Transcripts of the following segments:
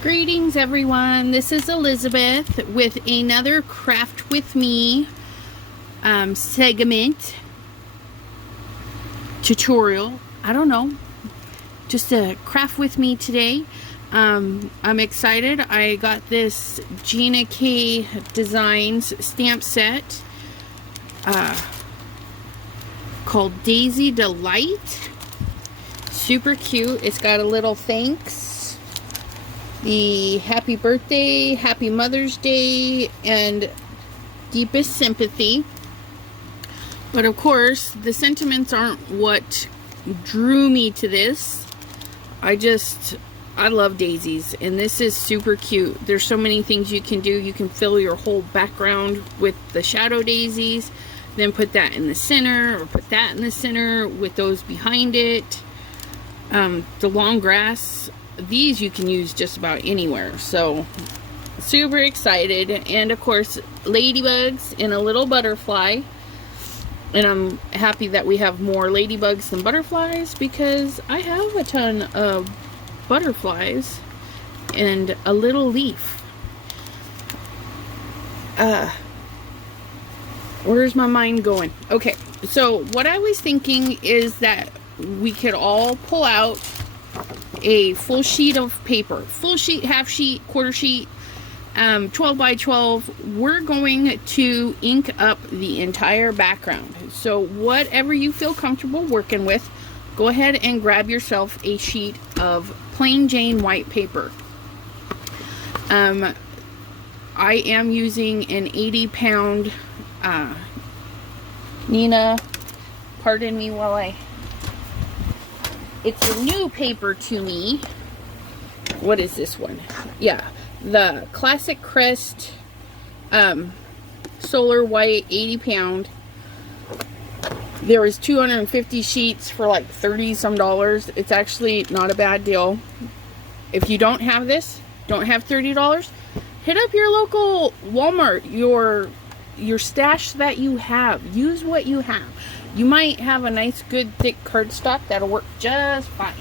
Greetings everyone, this is Elizabeth with another Craft With Me segment, tutorial, I don't know, just a craft with me today. I'm excited. I got this Gina K Designs stamp set called Daisy Delight. Super cute. It's got a little thanks, the happy birthday, happy Mother's Day, and deepest sympathy. But of course, the sentiments aren't what drew me to this. I love daisies, and this is super cute. There's so many things you can do. You can fill your whole background with the shadow daisies, then put that in the center, or put that in the center with those behind it. The long grass, these you can use just about anywhere. So super excited. And of course, ladybugs and a little butterfly. And I'm happy that we have more ladybugs than butterflies, because I have a ton of butterflies and a little leaf. Where's my mind going? Okay, so what I was thinking is that we could all pull out a full sheet of paper, full sheet, half sheet, quarter sheet, 12 by 12. We're going to ink up the entire background. So whatever you feel comfortable working with, go ahead and grab yourself a sheet of plain Jane white paper. I am using an 80-pound Nina, pardon me while it's a new paper to me. What is this one? Yeah, the Classic Crest Solar White 80-pound. There was 250 sheets for like $30 some. It's actually not a bad deal. If you don't have this, don't have $30, hit up your local Walmart, your stash that you have. Use what you have. You might have a nice, good, thick cardstock that'll work just fine.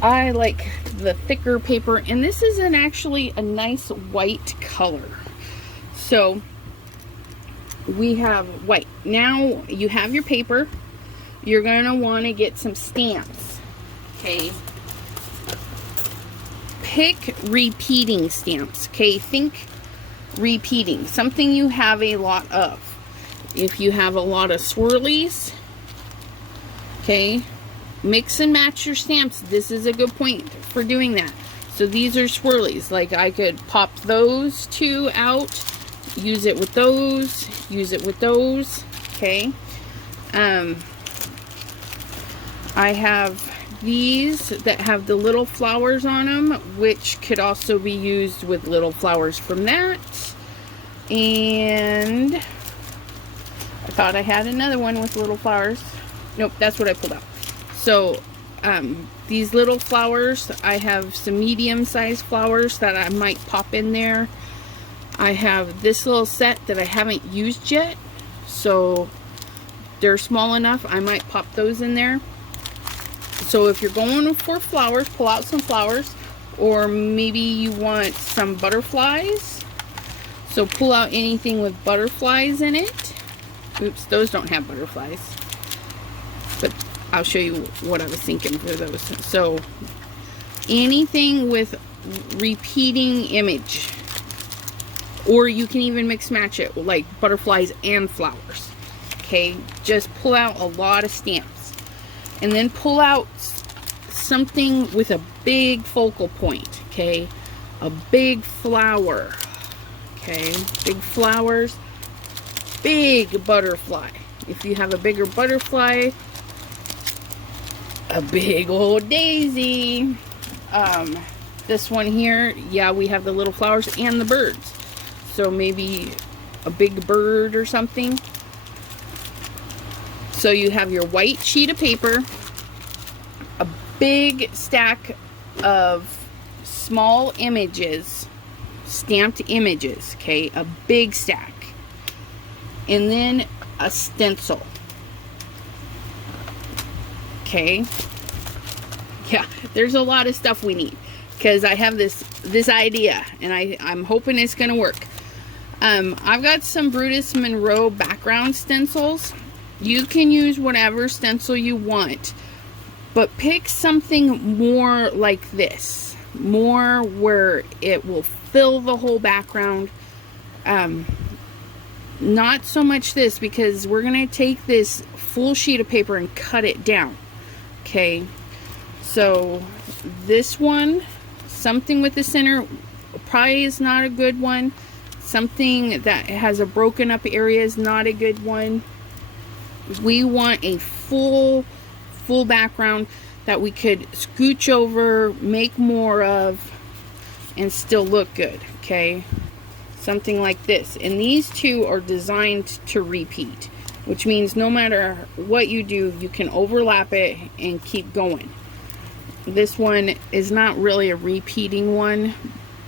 I like the thicker paper, and this is actually a nice white color. So we have white. Now you have your paper. You're going to want to get some stamps. Okay. Pick repeating stamps. Okay. Think repeating. Something you have a lot of. If you have a lot of swirlies, okay, mix and match your stamps. This is a good point for doing that. So these are swirlies. Like I could pop those two out, use it with those, use it with those. Okay. I have these that have the little flowers on them, which could also be used with little flowers from that. And I thought I had another one with little flowers. Nope, that's what I pulled out. So these little flowers, I have some medium-sized flowers that I might pop in there. I have this little set that I haven't used yet, so they're small enough, I might pop those in there. So if you're going for flowers, pull out some flowers, or maybe you want some butterflies. So pull out anything with butterflies in it. Oops, those don't have butterflies, but I'll show you what I was thinking for those. So anything with repeating image, or you can even mix match it like butterflies and flowers. Okay, just pull out a lot of stamps, and then pull out something with a big focal point. Okay, a big flower. Okay, big flowers, big butterfly. If you have a bigger butterfly, a big old daisy. This one here, yeah, we have the little flowers and the birds. So maybe a big bird or something. So you have your white sheet of paper, a big stack of small images, stamped images, okay, a big stack, and then a stencil. Okay, Yeah, there's a lot of stuff we need because I have this idea and I'm hoping it's gonna work. I've got some Brutus Monroe background stencils. You can use whatever stencil you want, but pick something more like this, more where it will fill the whole background. Not so much this, because we're gonna take this full sheet of paper and cut it down. Okay, so this one, something with the center probably is not a good one. Something that has a broken up area is not a good one. We want a full background that we could scooch over, make more of, and still look good. Okay, something like this. And these two are designed to repeat, which means no matter what you do, you can overlap it and keep going. This one is not really a repeating one,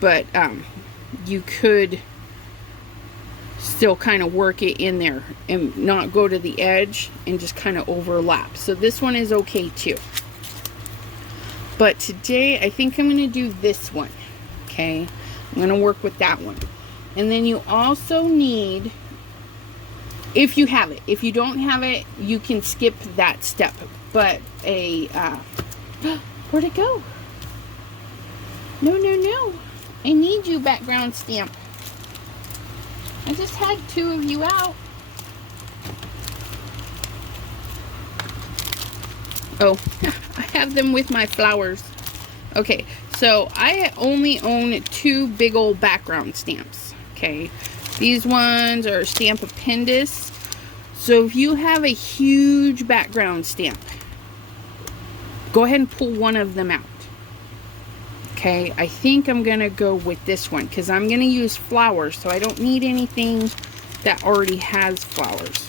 but you could still kind of work it in there and not go to the edge and just kind of overlap. So this one is okay too. But today I think I'm going to do this one. Okay, I'm going to work with that one. And then you also need, if you have it, if you don't have it, you can skip that step. But a where'd it go? No, I need you, background stamp. I just had two of you out. Oh, I have them with my flowers. Okay, so I only own two big old background stamps. Okay, these ones are Stamp Appendix. So if you have a huge background stamp, go ahead and pull one of them out. Okay, I think I'm gonna go with this one because I'm gonna use flowers, so I don't need anything that already has flowers.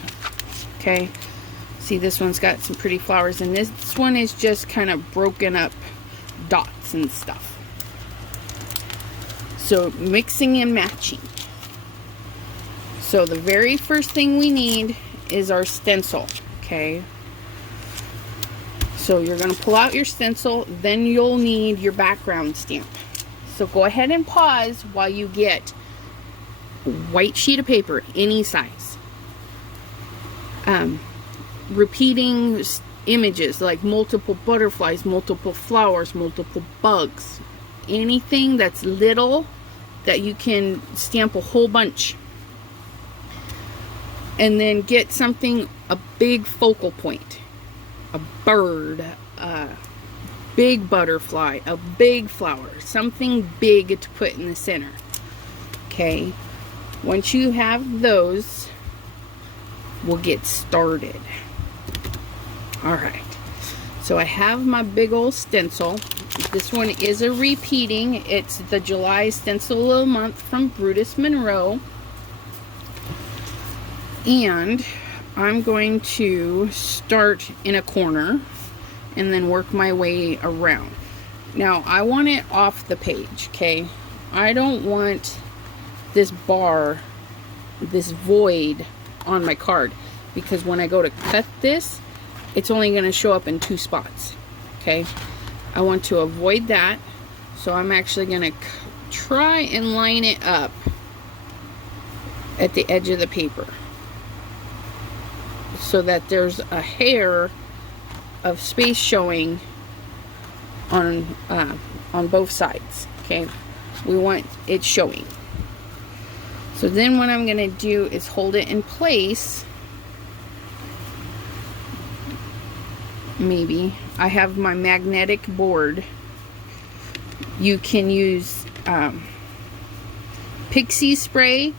Okay, see, this one's got some pretty flowers, and this one is just kind of broken up dots and stuff. So mixing and matching. So the very first thing we need is our stencil. Okay, so you're going to pull out your stencil, then you'll need your background stamp. So go ahead and pause while you get white sheet of paper, any size. Repeating images like multiple butterflies, multiple flowers, multiple bugs. Anything that's little that you can stamp a whole bunch. And then get something, a big focal point. A bird, a big butterfly, a big flower, something big to put in the center. Okay, once you have those, we'll get started. Alright, so I have my big old stencil. This one is a repeating. It's the July Stencil of the Month from Brutus Monroe. And I'm going to start in a corner and then work my way around. Now I want it off the page, okay? I don't want this bar, this void on my card, because when I go to cut this, it's only going to show up in two spots. Okay, I want to avoid that, so I'm actually going to try and line it up at the edge of the paper so that there's a hair of space showing on both sides. Okay, we want it showing. So then what I'm going to do is hold it in place. Maybe I have my magnetic board. You can use pixie spray.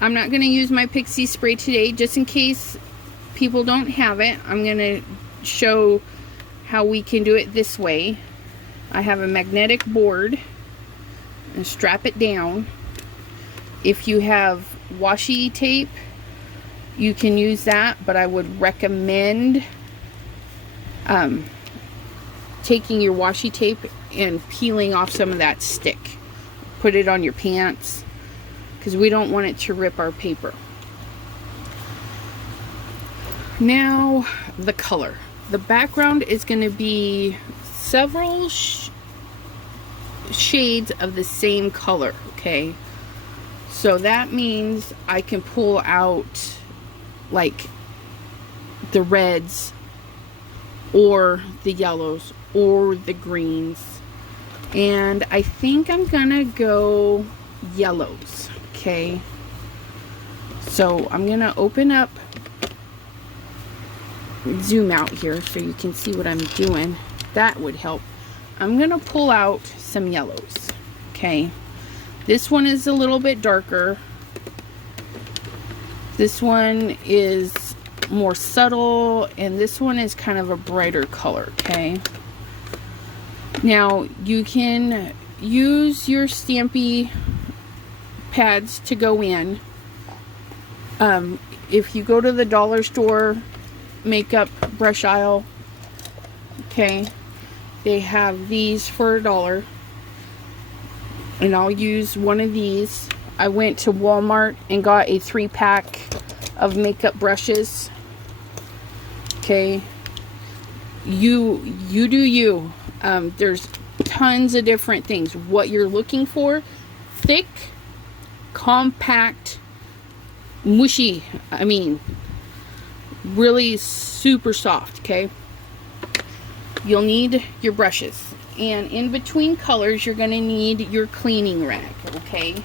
I'm not going to use my pixie spray today, just in case people don't have it. I'm going to show how we can do it this way. I have a magnetic board and strap it down. If you have washi tape, you can use that, but I would recommend taking your washi tape and peeling off some of that stick. Put it on your pants, because we don't want it to rip our paper. Now, the color. The background is going to be several shades of the same color, okay? So that means I can pull out like the reds or the yellows or the greens, and I think I'm gonna go yellows, okay? So I'm gonna open up, zoom out here so you can see what I'm doing. That would help. I'm gonna pull out some yellows, okay? This one is a little bit darker. This one is more subtle, and this one is kind of a brighter color, okay? Now, you can use your Stampy pads to go in. If you go to the dollar store makeup brush aisle, okay, they have these for $1, and I'll use one of these. I went to Walmart and got a 3-pack of makeup brushes. Okay, you do you. There's tons of different things. What you're looking for: thick, compact, mushy. I mean, really super soft. Okay, you'll need your brushes, and in between colors you're going to need your cleaning rag. Okay,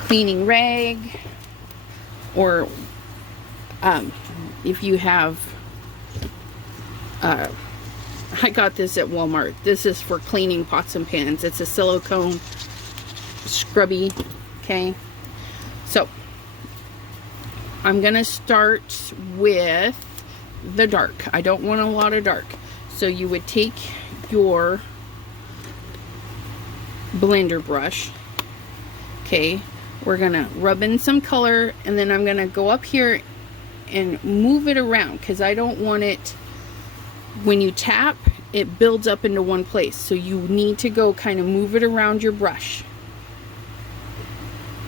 cleaning rag, or if you have I got this at Walmart. This is for cleaning pots and pans. It's a silicone scrubby. Okay, so I'm gonna start with the dark. I don't want a lot of dark, so you would take your blender brush. Okay, we're gonna rub in some color, and then I'm gonna go up here and move it around, because I don't want it, when you tap, it builds up into one place. So you need to go kind of move it around your brush.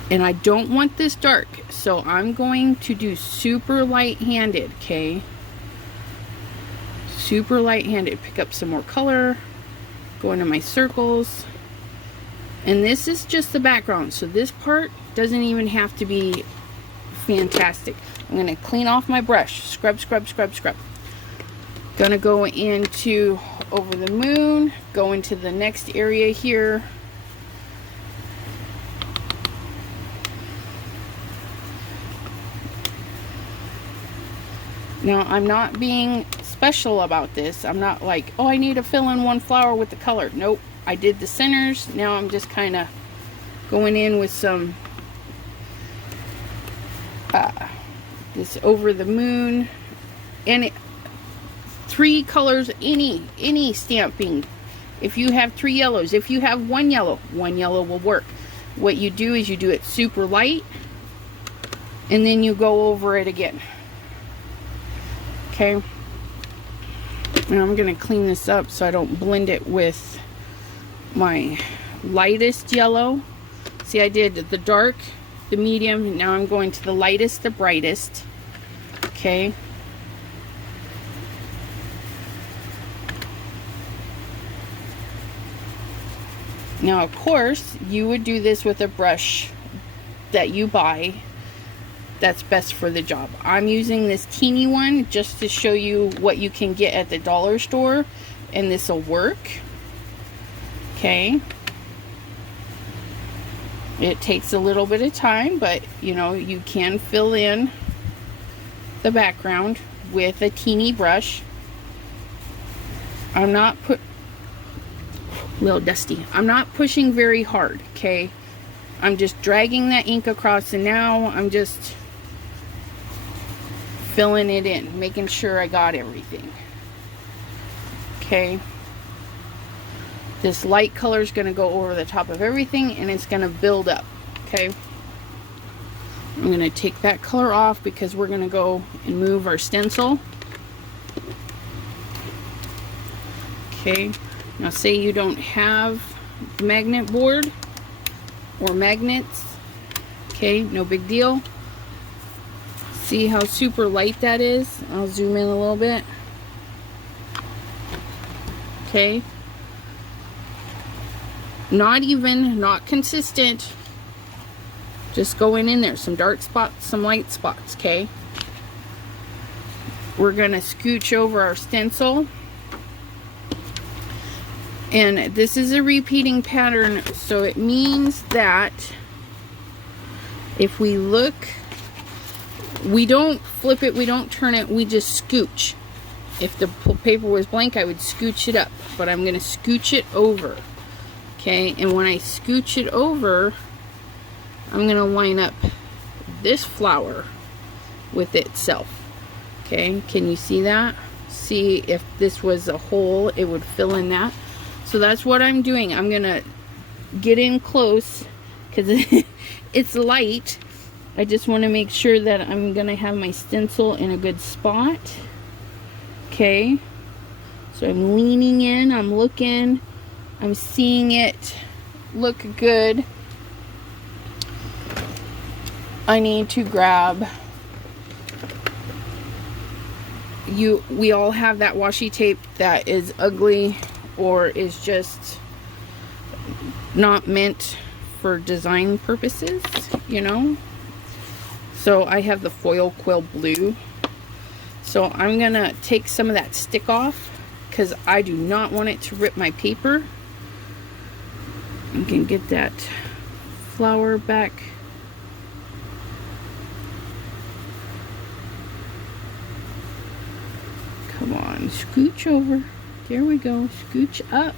And I don't want this dark, so I'm going to do super light-handed, okay? Super light-handed. Pick up some more color, go into my circles. And this is just the background, so this part doesn't even have to be fantastic. I'm going to clean off my brush. Scrub, scrub, scrub, scrub. Gonna go into Over the Moon, go into the next area here. Now, I'm not being special about this. I'm not like, oh, I need to fill in one flower with the color. Nope, I did the centers. Now I'm just kind of going in with some this Over the Moon, and 3 colors, any stamping. If you have 3 yellows, if you have one yellow will work. What you do is you do it super light, and then you go over it again. Okay, and I'm gonna clean this up so I don't blend it with my lightest yellow. See, I did the dark, the medium, now I'm going to the lightest, the brightest. Okay, now of course you would do this with a brush that you buy that's best for the job. I'm using this teeny one just to show you what you can get at the dollar store, and this will work. Okay, it takes a little bit of time, but you know, you can fill in the background with a teeny brush. I'm not a little dusty. I'm not pushing very hard, okay? I'm just dragging that ink across, and now I'm just filling it in, making sure I got everything. Okay, this light color is going to go over the top of everything, and it's going to build up. Okay, I'm going to take that color off because we're going to go and move our stencil. Okay, now say you don't have magnet board or magnets. Okay, no big deal. See how super light that is? I'll zoom in a little bit. okay? Not even, not consistent. Just going in there, some dark spots, some light spots, okay? We're gonna scooch over our stencil. And this is a repeating pattern, so it means that if we look, we don't flip it, we don't turn it, we just scooch. If the paper was blank, I would scooch it up, but I'm gonna scooch it over, okay? And when I scooch it over, I'm gonna line up this flower with itself, okay? Can you see that? See, if this was a hole, it would fill in that. So that's what I'm doing. I'm gonna get in close because it's light. I just want to make sure that I'm gonna have my stencil in a good spot. Okay, so I'm leaning in, I'm looking, I'm seeing it look good. I need to grab, we all have that washi tape that is ugly or is just not meant for design purposes, you know. So I have the foil quill blue. So I'm gonna take some of that stick off because I do not want it to rip my paper. You can get that flower back. Come on, scooch over. There we go, scooch up.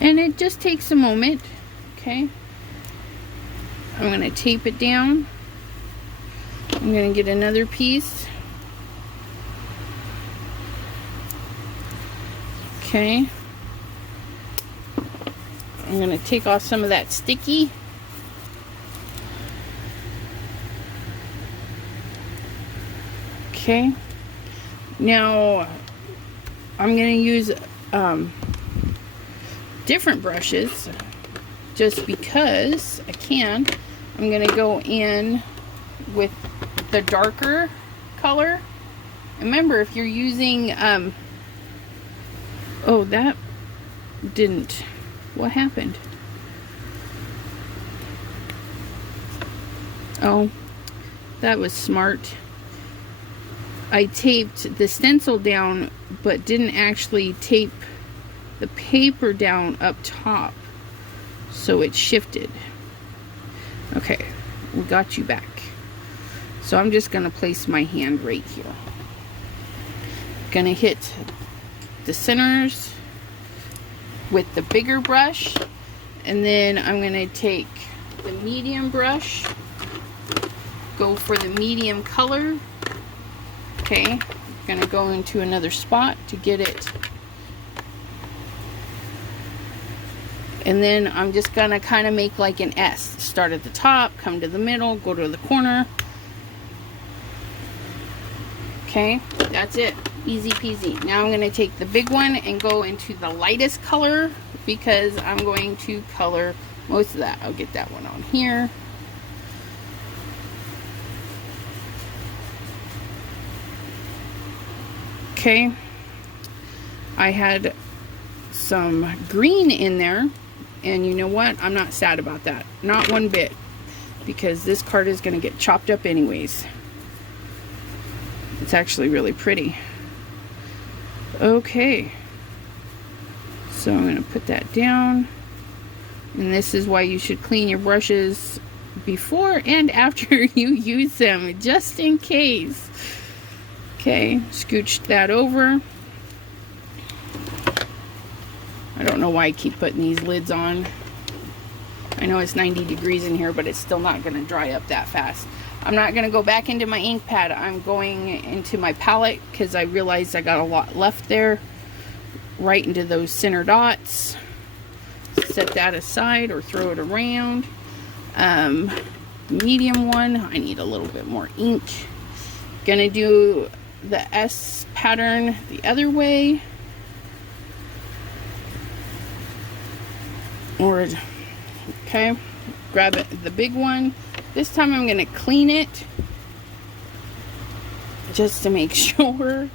And it just takes a moment, okay? I'm gonna tape it down. I'm gonna get another piece. Okay. I'm gonna take off some of that sticky. Okay. Now I'm gonna use different brushes just because I can. I'm gonna go in with the darker color. Remember, if you're using oh, that didn't, what happened? Oh, that was smart. I taped the stencil down but didn't actually tape the paper down up top, so it shifted. Okay, we got you back. So I'm just gonna place my hand right here. Gonna hit the centers with the bigger brush, and then I'm gonna take the medium brush, go for the medium color. Okay, gonna go into another spot to get it. And then I'm just gonna kind of make like an S. Start at the top, come to the middle, go to the corner. Okay, that's it. Easy peasy. Now I'm gonna take the big one and go into the lightest color because I'm going to color most of that. I'll get that one on here. Okay, I had some green in there, and you know what? I'm not sad about that. Not one bit, because this card is going to get chopped up anyways. It's actually really pretty. Okay, so I'm going to put that down, and this is why you should clean your brushes before and after you use them, just in case. Okay, scooched that over. I don't know why I keep putting these lids on. I know it's 90 degrees in here, but it's still not going to dry up that fast. I'm not going to go back into my ink pad. I'm going into my palette because I realized I got a lot left there. Right into those center dots. Set that aside or throw it around. Medium one, I need a little bit more ink. Gonna do the S pattern the other way. Or, okay, grab it, the big one. This time I'm gonna clean it just to make sure.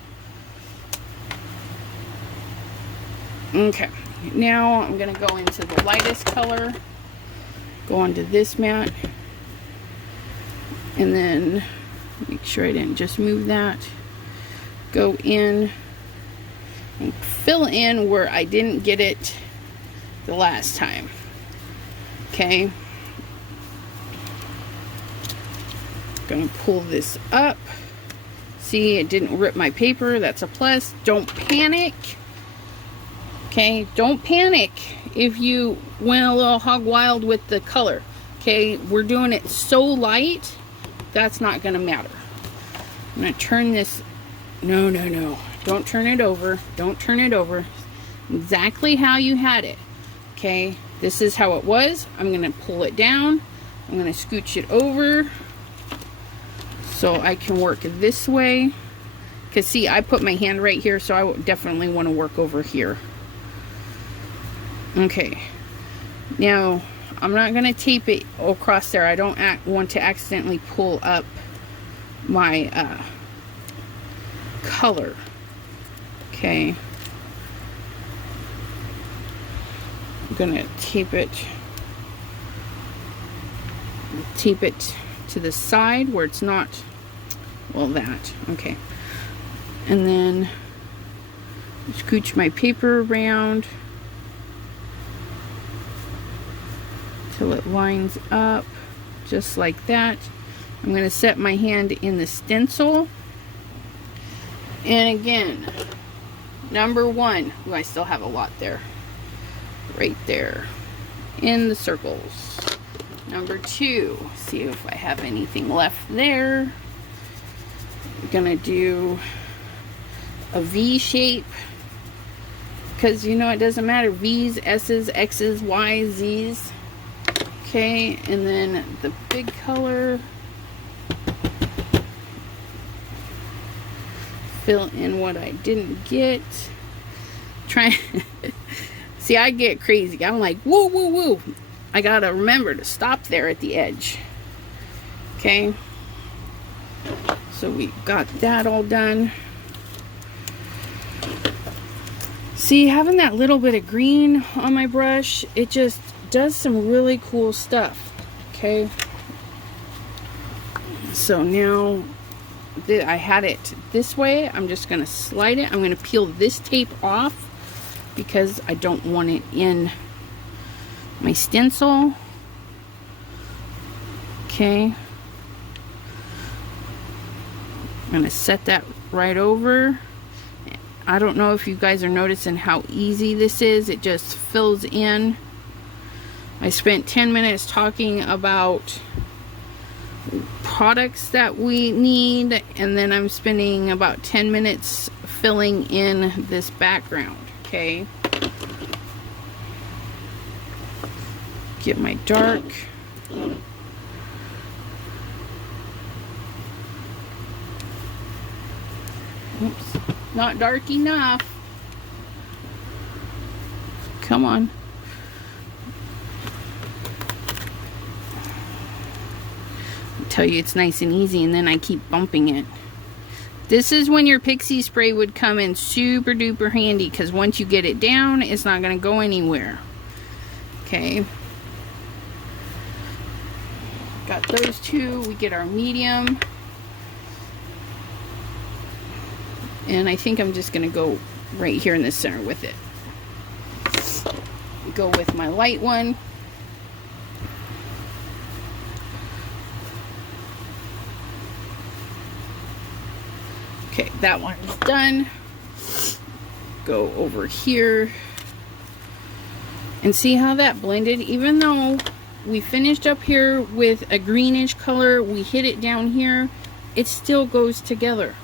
Okay, now I'm gonna go into the lightest color, go onto this mat, and then make sure I didn't just move that. Go in and fill in where I didn't get it the last time. Okay, gonna pull this up. See, it didn't rip my paper. That's a plus. Don't panic. Okay, don't panic if you went a little hog wild with the color. Okay, we're doing it so light, that's not gonna matter. I'm gonna turn this. No, no, no. Don't turn it over. Don't turn it over. Exactly how you had it. Okay, this is how it was. I'm gonna pull it down. I'm gonna scooch it over so I can work this way. Because see, I put my hand right here, so I would definitely want to work over here. Okay, now I'm not going to tape it across there. I don't want to accidentally pull up my color. Okay, I'm going to tape it to the side where it's not, well, that. Okay, and then scooch my paper around till it lines up just like that. I'm going to set my hand in the stencil, and again, number one, oh, I still have a lot there, right there in the circles. Number two, see if I have anything left there. I'm gonna do a V shape, because you know it doesn't matter, V's, S's, X's, Y's, Z's. Okay, and then the big color, fill in what I didn't get. Try see, I get crazy. I'm like, woo, woo, woo. I gotta remember to stop there at the edge. Okay, so we got that all done. See, having that little bit of green on my brush, it just does some really cool stuff. Okay, so now that I had it this way, I'm just gonna slide it. I'm gonna peel this tape off because I don't want it in my stencil. Okay, I'm gonna set that right over. I don't know if you guys are noticing how easy this is. It just fills in. I spent 10 minutes talking about products that we need, and then I'm spending about 10 minutes filling in this background. Okay, get my dark. Oops, not dark enough. Come on. Tell you it's nice and easy, and then I keep bumping it. This is when your pixie spray would come in super duper handy, because once you get it down, it's not going to go anywhere. Okay, got those two. We get our medium, and I think I'm just going to go right here in the center with it. Go with my light one. Okay, that one's done. Go over here and see how that blended. Even though we finished up here with a greenish color, we hit it down here, it still goes together.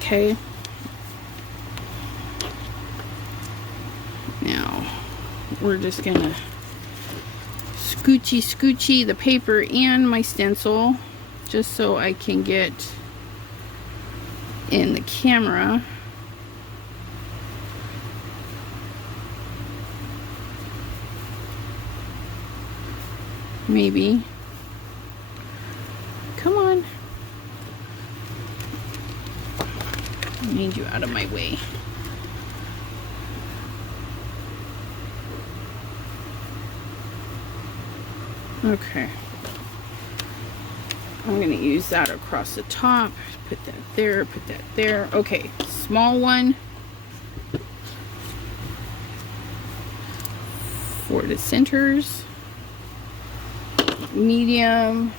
Okay, now we're just gonna scoochy the paper and my stencil, just so I can get in the camera. Maybe. Come on. I need you out of my way. Okay. I'm going to use that across the top. Put that there, put that there. Okay, small one for the centers. Medium.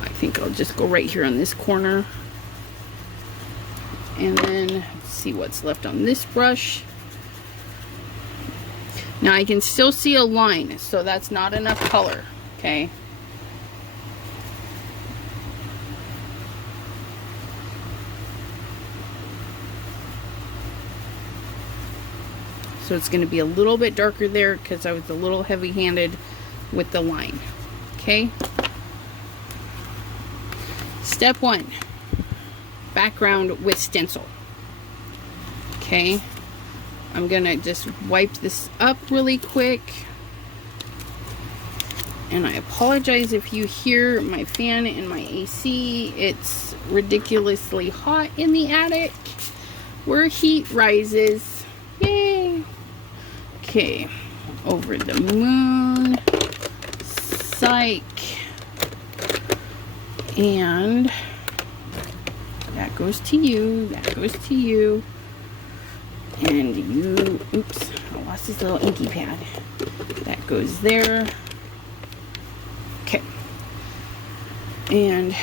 I think I'll just go right here on this corner. And then see what's left on this brush. Now I can still see a line, so that's not enough color, okay? So it's going to be a little bit darker there because I was a little heavy-handed with the line, okay? Step 1. Background with stencil. Okay, I'm gonna just wipe this up really quick, and I apologize if you hear my fan and my AC. It's ridiculously hot in the attic where heat rises. Yay! Okay, over the moon, psych, and that goes to you, that goes to you, and you, oops, I lost this little inky pad. That goes there. Okay. And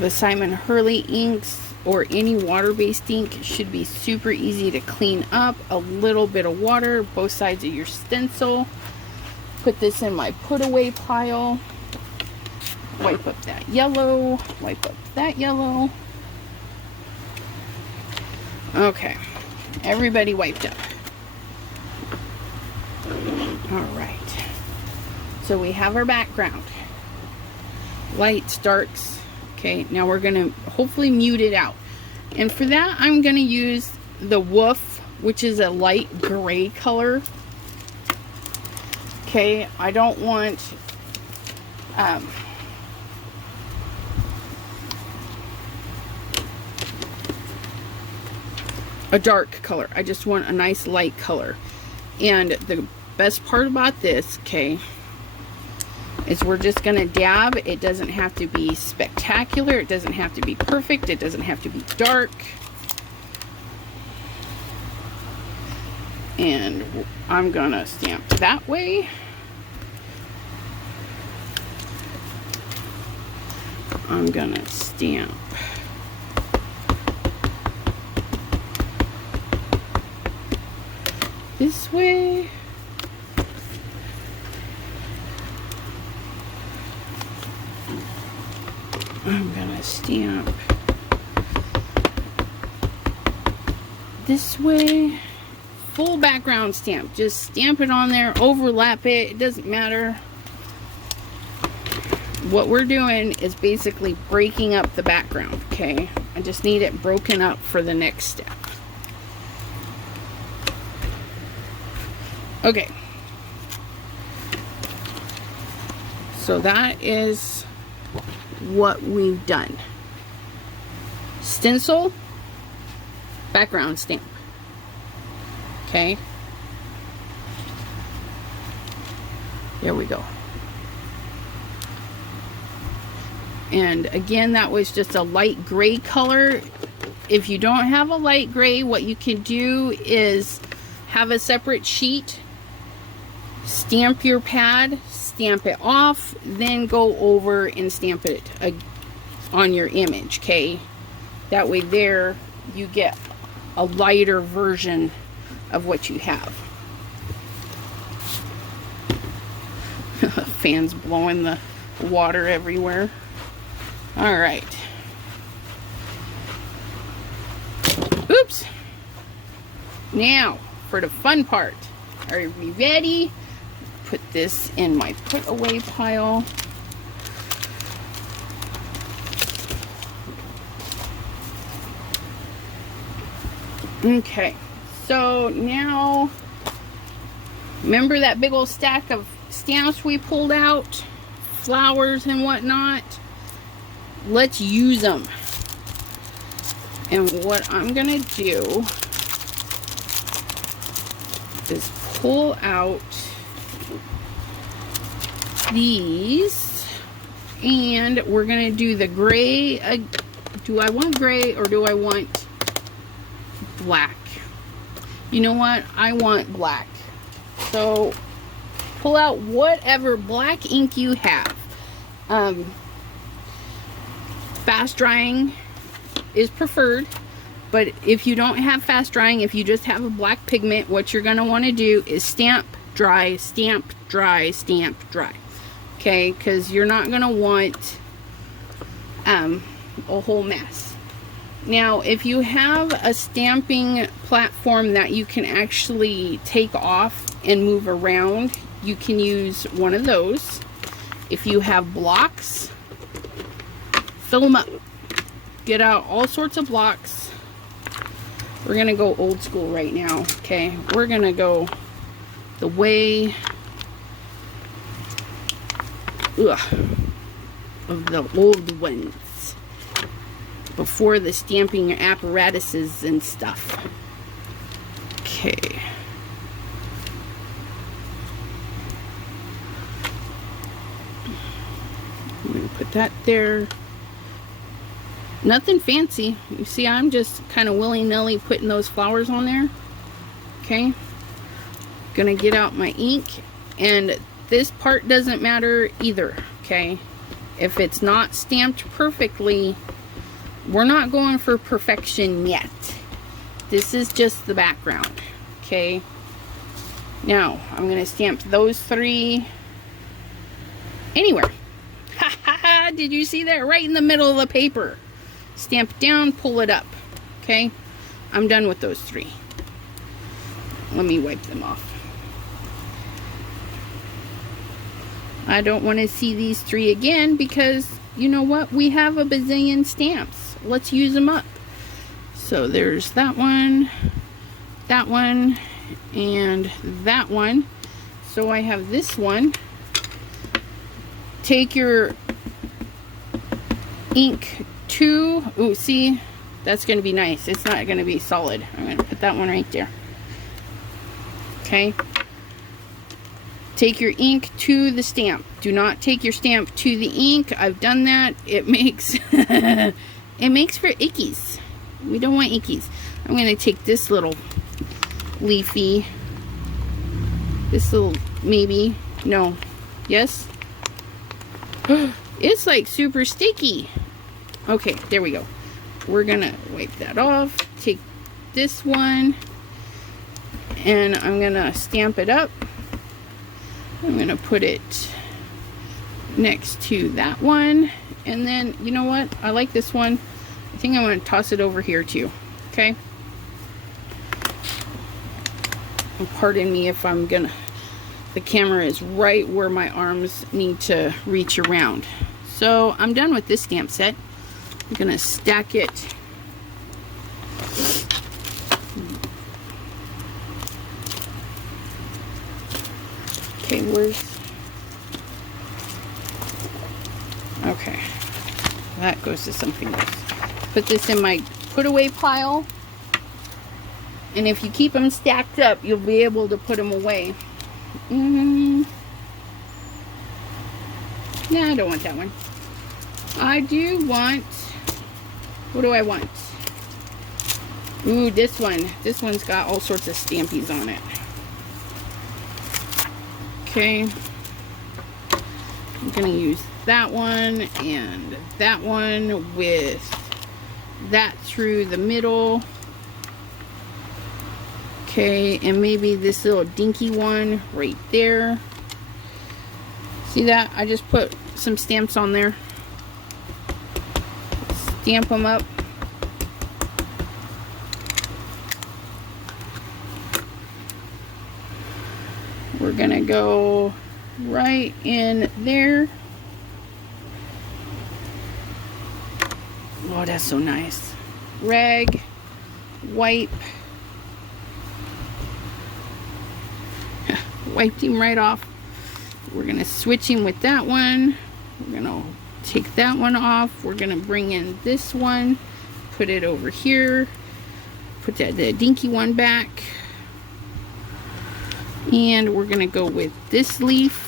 the Simon Hurley inks or any water-based ink should be super easy to clean up. A little bit of water, both sides of your stencil. Put this in my put away pile. Wipe up that yellow, wipe up that yellow. Okay, everybody wiped up. All right, so we have our background. Lights, darks. Okay, now we're gonna hopefully mute it out. And for that, I'm gonna use the Woof, which is a light gray color. Okay, I don't want a dark color. I just want a nice light color. And the best part about this, okay, is we're just gonna dab. It doesn't have to be spectacular. It doesn't have to be perfect. It doesn't have to be dark. And I'm gonna stamp that way. I'm gonna stamp this way. I'm gonna stamp this way. Full background stamp. Just stamp it on there, overlap it. It doesn't matter. What we're doing is basically breaking up the background, okay? I just need it broken up for the next step. Okay. So that is what we've done. Stencil, background stamp. Okay. There we go. And again, that was just a light gray color. If you don't have a light gray, what you can do is have a separate sheet, stamp your pad, stamp it off, then go over and stamp it on your image, okay? That way there you get a lighter version of what you have. Fans blowing the water everywhere. All right. Oops. Now for the fun part. Are we ready? Put this in my put away pile. Okay, so now remember that big old stack of stamps we pulled out, flowers and whatnot? Let's use them. And what I'm gonna do is pull out these, and we're gonna do the gray. Do I want gray or do I want black? You know what? I want black. So pull out whatever black ink you have. Fast drying is preferred, but if you don't have fast drying, if you just have a black pigment, what you're going to want to do is stamp, dry, stamp, dry, stamp, dry. Okay, because you're not going to want a whole mess. Now, if you have a stamping platform that you can actually take off and move around, you can use one of those. If you have blocks, fill them up. Get out all sorts of blocks. We're gonna go old school right now, okay? We're gonna go the way of the old ones, before the stamping apparatuses and stuff. Okay. I'm gonna put that there. Nothing fancy. You see, I'm just kind of willy-nilly putting those flowers on there. Okay. Gonna get out my ink, and this part doesn't matter either. Okay. If it's not stamped perfectly, we're not going for perfection yet. This is just the background. Okay. Now, I'm gonna stamp those three anywhere. Ha ha ha! Did you see that? Right in the middle of the paper. Stamp it down, pull it up. Okay, I'm done with those three. Let me wipe them off. I don't want to see these three again, because you know what? We have a bazillion stamps. Let's use them up. So there's that one, and that one. So I have this one. Take your ink to, ooh, see, that's going to be nice. It's not going to be solid. I'm going to put that one right there. Okay. Take your ink to the stamp. Do not take your stamp to the ink. I've done that. It makes it makes for ickies. We don't want ickies. I'm going to take this little leafy, this little, maybe, no, yes. It's like super sticky. Okay, there we go. We're gonna wipe that off. Take this one, and I'm gonna stamp it up. I'm gonna put it next to that one, and then, you know what? I like this one. I think I'm gonna toss it over here too. Okay. And pardon me if I'm gonna. The camera is right where my arms need to reach around. So I'm done with this stamp set. I'm gonna stack it. Okay, okay, that goes to something else. Put this in my put away pile, and if you keep them stacked up, you'll be able to put them away. Yeah, I don't want that one. I do want, what do I want? Ooh, this one. This one's got all sorts of stampies on it. Okay. I'm gonna use that one and that one with that through the middle. Okay, and maybe this little dinky one right there. See that? I just put some stamps on there. Stamp them up. We're gonna go right in there. Oh, that's so nice. Rag, wipe. Wiped him right off. We're gonna switch him with that one. We're gonna take that one off. We're gonna bring in this one, put it over here, put the dinky one back. And we're gonna go with this leaf.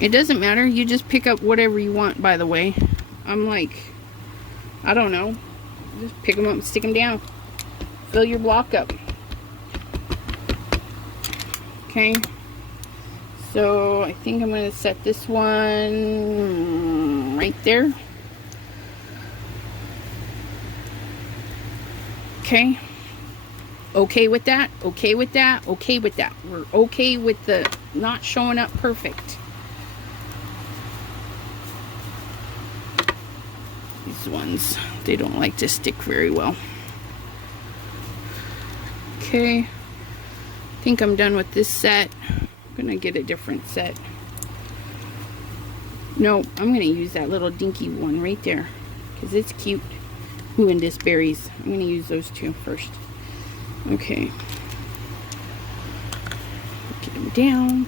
It doesn't matter, you just pick up whatever you want, by the way. I'm like, I don't know, just pick them up and stick them down. Fill your block up. Okay, so I think I'm going to set this one right there. Okay, okay with that, okay with that, okay with that. We're okay with the not showing up perfect. These ones, they don't like to stick very well. Okay, I think I'm done with this set. I'm gonna get a different set. No, I'm gonna use that little dinky one right there because it's cute. Ooh, and this berries. I'm gonna use those two first. Okay, get them down.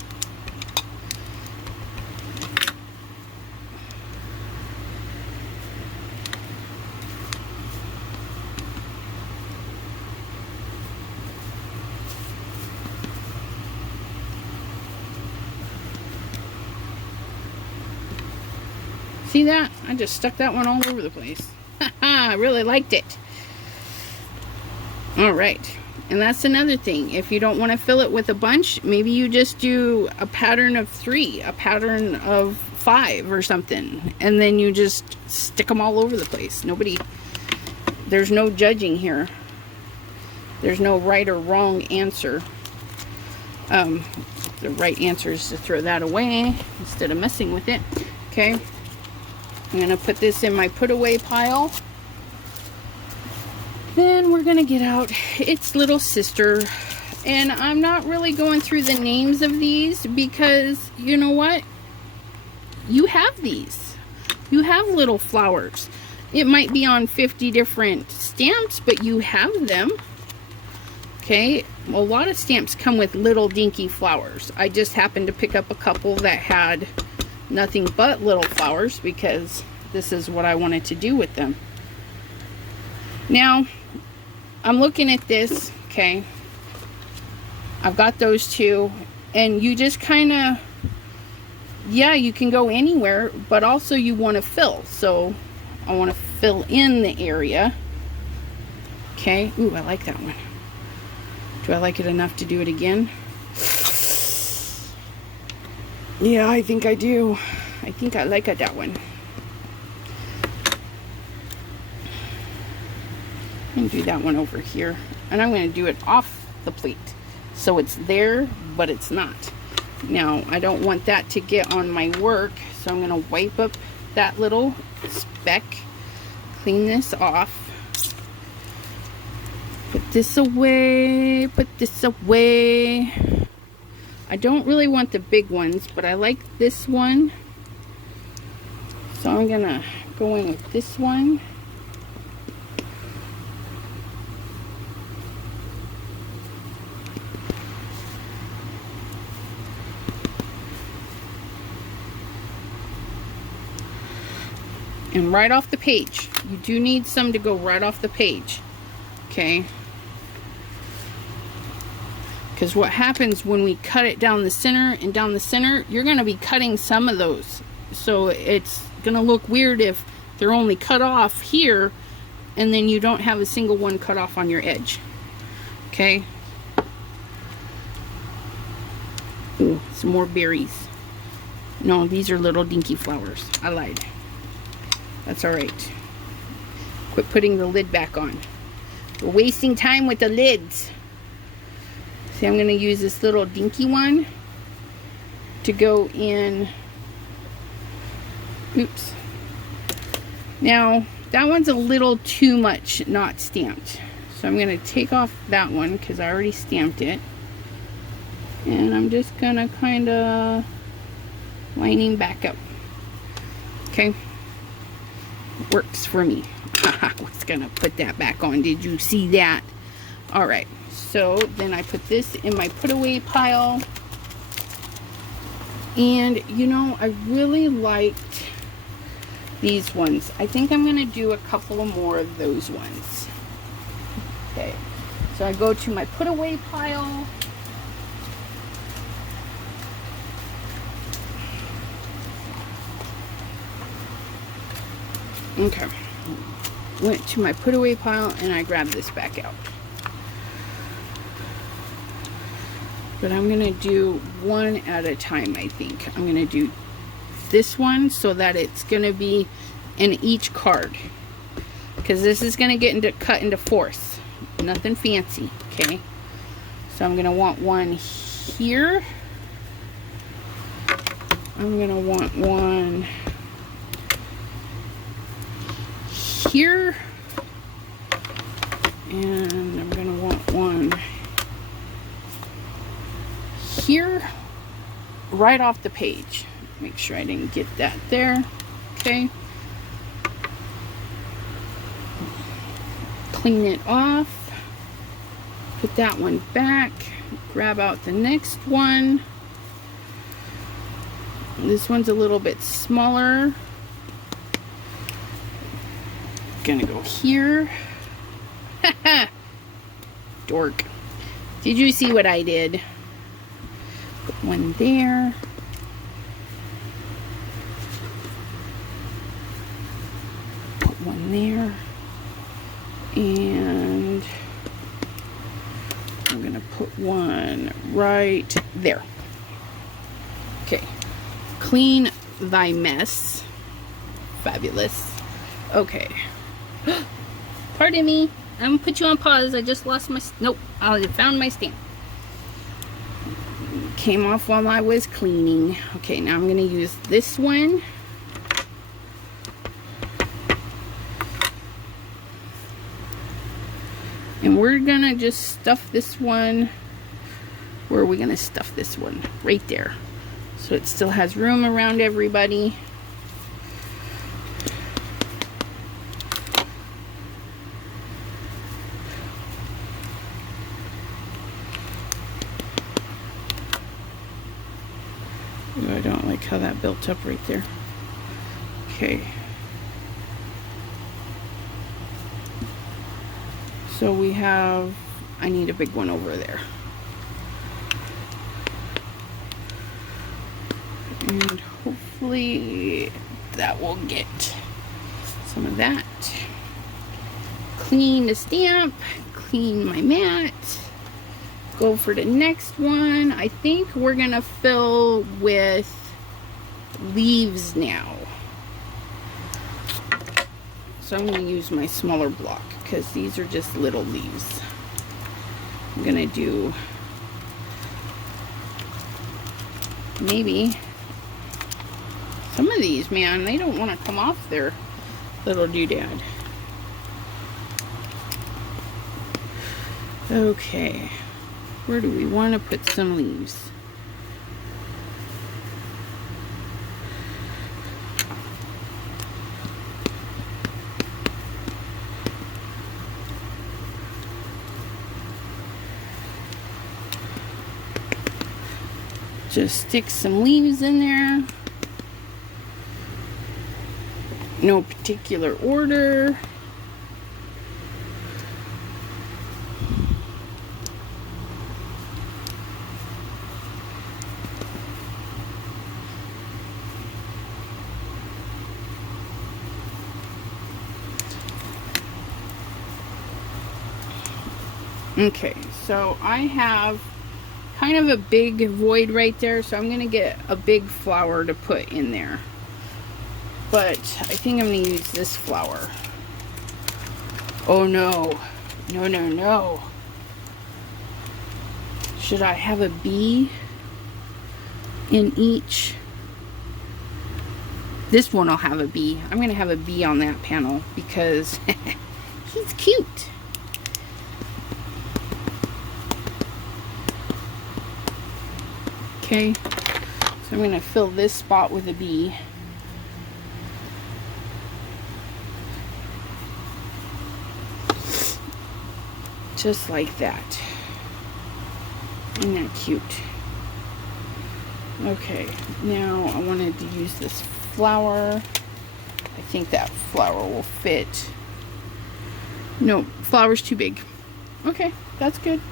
See that? I just stuck that one all over the place. I really liked it. Alright, and that's another thing. If you don't want to fill it with a bunch, maybe you just do a pattern of 3, a pattern of 5 or something, and then you just stick them all over the place. There's no judging here. There's no right or wrong answer. The right answer is to throw that away instead of messing with it. Okay. I'm going to put this in my put away pile. Then we're going to get out its little sister. And I'm not really going through the names of these because, you know what? You have these. You have little flowers. It might be on 50 different stamps, but you have them. Okay, a lot of stamps come with little dinky flowers. I just happened to pick up a couple that had nothing but little flowers because this is what I wanted to do with them. Now, I'm looking at this, okay. I've got those two, and you just kind of, yeah, you can go anywhere, but also you want to fill. So I want to fill in the area. Okay, ooh, I like that one. Do I like it enough to do it again? Yeah, I think I do. I think I like that one. I'm going to do that one over here. And I'm going to do it off the plate. So it's there, but it's not. Now, I don't want that to get on my work. So I'm going to wipe up that little speck. Clean this off. Put this away. Put this away. I don't really want the big ones, but I like this one. So I'm gonna go in with this one. And right off the page. You do need some to go right off the page. Okay. Because what happens when we cut it down the center and down the center, you're going to be cutting some of those. So it's going to look weird if they're only cut off here and then you don't have a single one cut off on your edge. Okay. Ooh, some more berries. No, these are little dinky flowers. I lied. That's alright. Quit putting the lid back on. We're wasting time with the lids. See, I'm going to use this little dinky one to go in. Oops. Now, that one's a little too much not stamped. So I'm going to take off that one because I already stamped it. And I'm just going to kind of lining back up. Okay. Works for me. I was going to put that back on. Did you see that? Alright. So then I put this in my put away pile. And you know, I really liked these ones. I think I'm going to do a couple more of those ones. Okay. So I go to my put away pile. Okay. Went to my put away pile and I grabbed this back out. But I'm gonna do one at a time, I think. I'm gonna do this one so that it's gonna be in each card. Because this is gonna get cut into fourths. Nothing fancy, okay? So I'm gonna want one here. I'm gonna want one here, and I'm gonna want one here, right off the page. Make sure I didn't get that there. Okay. Clean it off. Put that one back. Grab out the next one. This one's a little bit smaller. Gonna go here. Dork. Did you see what I did? Put one there. Put one there. And I'm gonna put one right there. Okay. Clean thy mess. Fabulous. Okay. Pardon me. I'm gonna put you on pause. I just lost my... Nope. I found my stamp. Came off while I was cleaning. Okay, now I'm gonna use this one. And we're gonna just stuff this one. Where are we gonna stuff this one? Right there. So it still has room around everybody. Ooh, I don't like how that built up right there. Okay. So we have, I need a big one over there. And hopefully that will get some of that. Clean the stamp, clean my mat. Go for the next one. I think we're gonna fill with leaves now. So I'm gonna use my smaller block because these are just little leaves. I'm gonna do maybe some of these, man, they don't want to come off their little doodad. Okay, where do we want to put some leaves? Just stick some leaves in there. No particular order. Okay, so I have kind of a big void right there, so I'm gonna get a big flower to put in there. But I think I'm gonna use this flower. Oh no. No, no, no. Should I have a bee in each? This one will have a bee. I'm gonna have a bee on that panel because he's cute. Okay, so I'm gonna fill this spot with a bee. Just like that. Isn't that cute? Okay, now I wanted to use this flower. I think that flower will fit. No, flower's too big. Okay, that's good.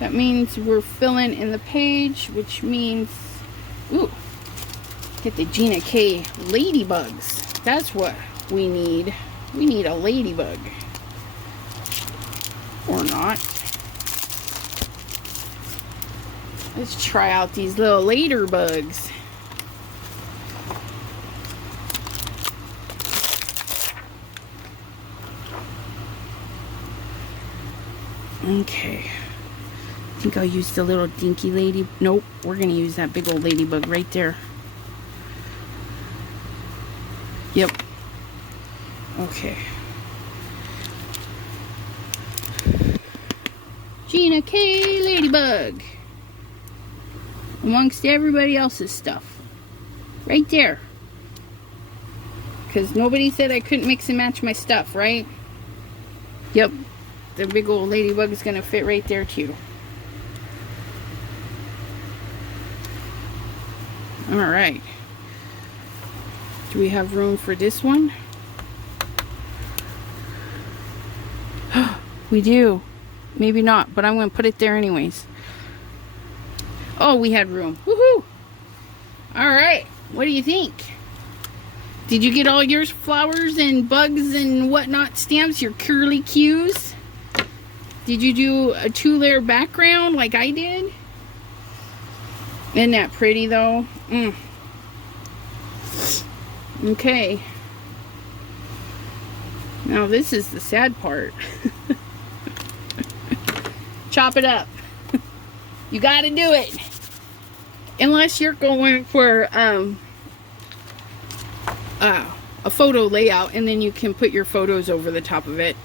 That means we're filling in the page, which means, ooh, get the Gina K ladybugs. That's what we need a ladybug. Or not. Let's try out these little ladybugs. Okay. I think I'll use the little dinky lady. Nope, we're going to use that big old ladybug right there. Yep. Okay. Gina K Ladybug. Amongst everybody else's stuff. Right there. Because nobody said I couldn't mix and match my stuff, right? Yep. The big old ladybug is going to fit right there too. Alright. Do we have room for this one? We do. Maybe not, but I'm going to put it there anyways. Oh, we had room. Woohoo! Alright. What do you think? Did you get all your flowers and bugs and whatnot stamps? Your curly cues? Did you do a 2-layer background like I did? Isn't that pretty though? Okay. Now this is the sad part. Chop it up. You gotta do it. Unless you're going for a photo layout and then you can put your photos over the top of it.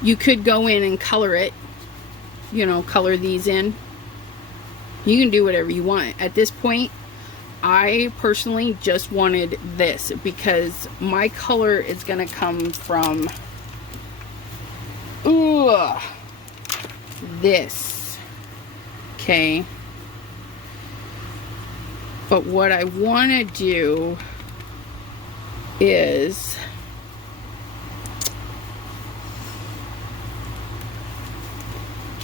You could go in and color it. You know, color these in. You can do whatever you want. At this point, I personally just wanted this because my color is going to come from this. Okay. But what I want to do is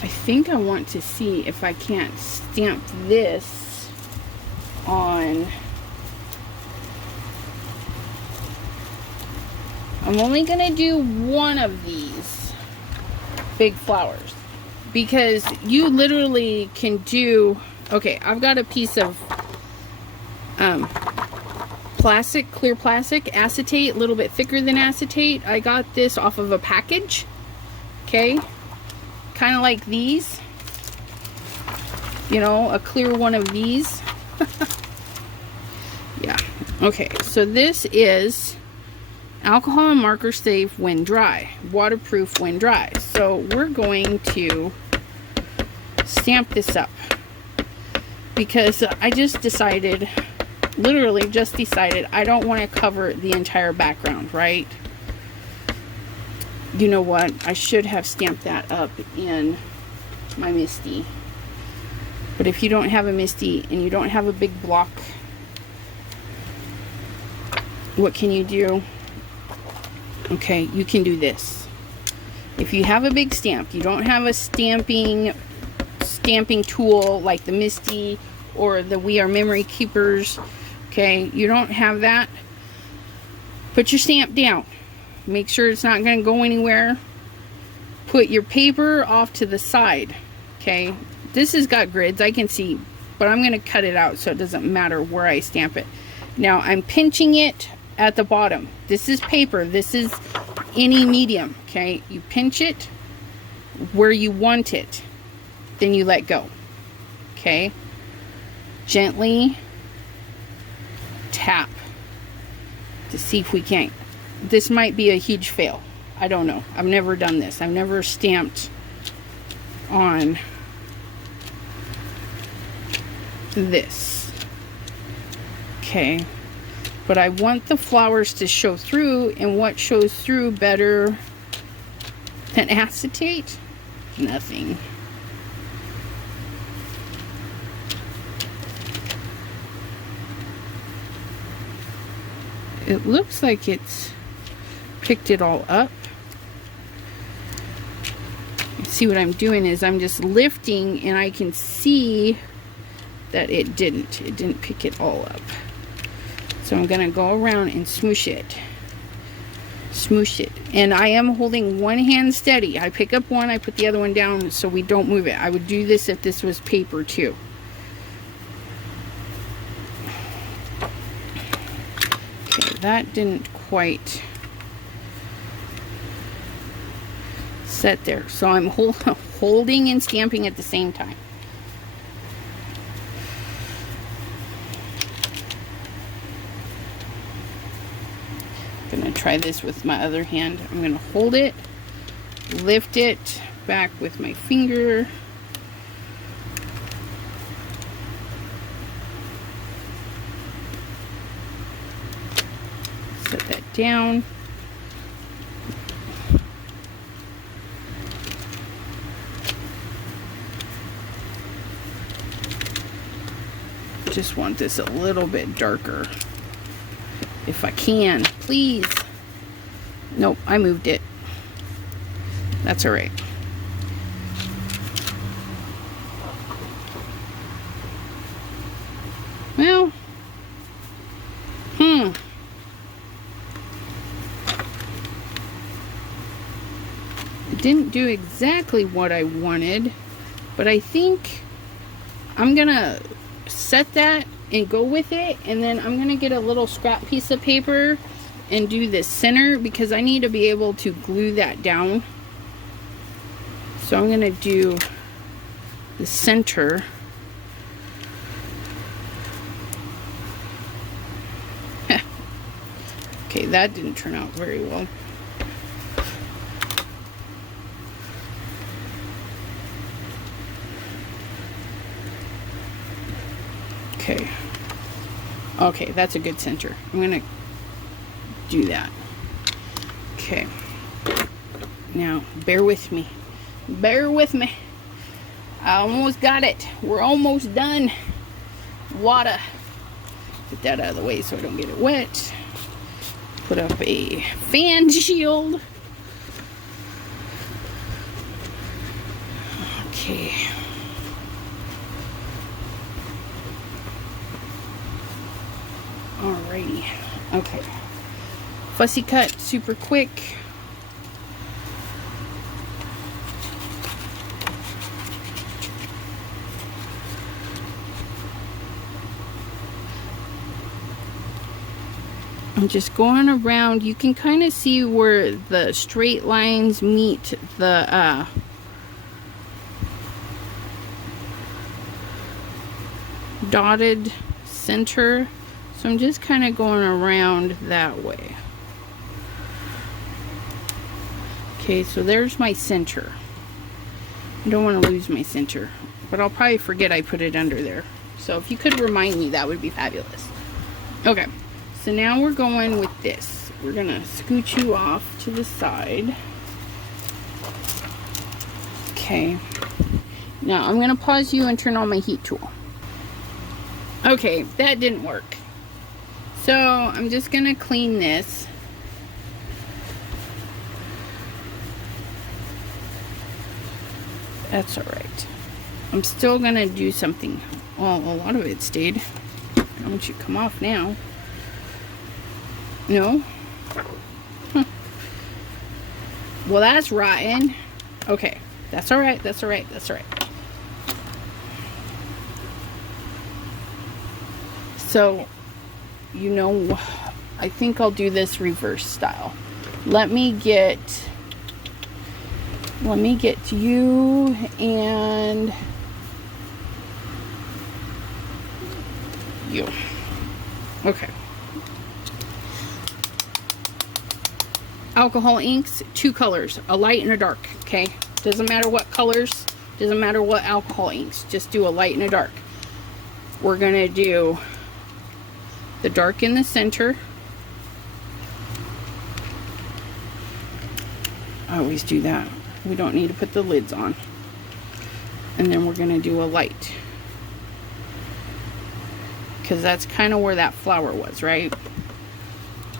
I think I want to see if I can't stamp this on. I'm only gonna do one of these big flowers because you literally can do, okay, I've got a piece of plastic, clear plastic, acetate, a little bit thicker than acetate. I got this off of a package, okay, kind of like these, you know, a clear one of these. Yeah, okay, so this is alcohol and marker safe when dry, waterproof when dry. So we're going to stamp this up because I just decided, literally just decided, I don't want to cover the entire background, right? You know what? I should have stamped that up in my Misty. But if you don't have a Misty and you don't have a big block, what can you do? Okay, you can do this. If you have a big stamp, you don't have a stamping tool like the Misty or the We Are Memory Keepers, okay, you don't have that, put your stamp down. Make sure it's not going to go anywhere. Put your paper off to the side, okay? This has got grids, I can see, but I'm going to cut it out so it doesn't matter where I stamp it. Now, I'm pinching it at the bottom. This is paper. This is any medium, okay? You pinch it where you want it. Then you let go, okay? Gently tap to see if we can't. This might be a huge fail. I don't know. I've never done this. I've never stamped on this. Okay. But I want the flowers to show through, and what shows through better than acetate? Nothing. It looks like it's picked it all up. See, what I'm doing is I'm just lifting and I can see that it didn't pick it all up. So I'm gonna go around and smoosh it. smoosh it. And I am holding one hand steady. I pick up one, I put the other one down so we don't move it. I would do this if this was paper too. Okay, that didn't quite set there. So I'm holding and stamping at the same time. I'm going to try this with my other hand. I'm going to hold it, lift it back with my finger. Set that down. Just want this a little bit darker. If I can, please. Nope, I moved it. That's all right. Well, it didn't do exactly what I wanted, but I think I'm gonna set that and go with it, and then I'm gonna get a little scrap piece of paper and do the center because I need to be able to glue that down. So I'm gonna do the center. Okay, that didn't turn out very well. Okay. Okay, that's a good center. I'm gonna do that. Okay. Now, bear with me. Bear with me. I almost got it. We're almost done. Water. Get that out of the way so I don't get it wet. Put up a fan shield. Okay. Alrighty. Okay. Fussy cut, super quick. I'm just going around. You can kind of see where the straight lines meet the dotted center. So I'm just kind of going around that way. Okay, so there's my center. I don't want to lose my center, but I'll probably forget I put it under there. So if you could remind me, that would be fabulous. Okay, so now we're going with this. We're going to scoot you off to the side. Okay, now I'm going to pause you and turn on my heat tool. Okay, that didn't work. So I'm just going to clean this. That's all right. I'm still going to do something. Well, a lot of it stayed. I want you to come off now. No? Huh. Well, that's rotten. Okay, that's all right. That's all right. That's all right. So, you know, I think I'll do this reverse style. Let me get you and you. Okay. Alcohol inks, 2 colors, a light and a dark, okay? Doesn't matter what colors, doesn't matter what alcohol inks, just do a light and a dark. We're gonna do the dark in the center. I always do that. We don't need to put the lids on. And then we're gonna do a light. Because that's kind of where that flower was, right?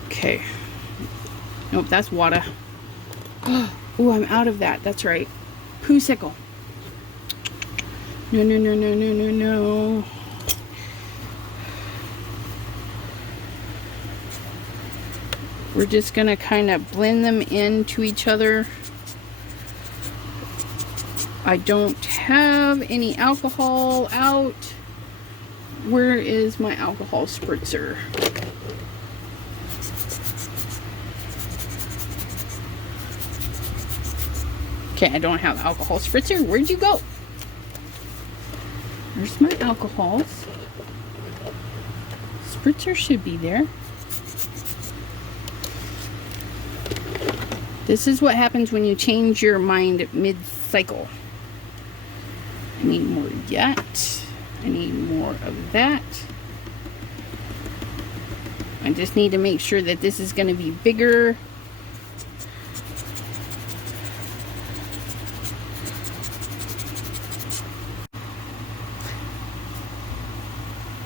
Okay. Nope, that's water. Oh, I'm out of that. That's right. Poosicle. No, no, no, no, no, no, no. We're just going to kind of blend them into each other. I don't have any alcohol out. Where is my alcohol spritzer? Okay, I don't have alcohol spritzer. Where'd you go? Where's my alcohols? Spritzer should be there. This is what happens when you change your mind mid-cycle. I need more yet. I need more of that. I just need to make sure that this is going to be bigger.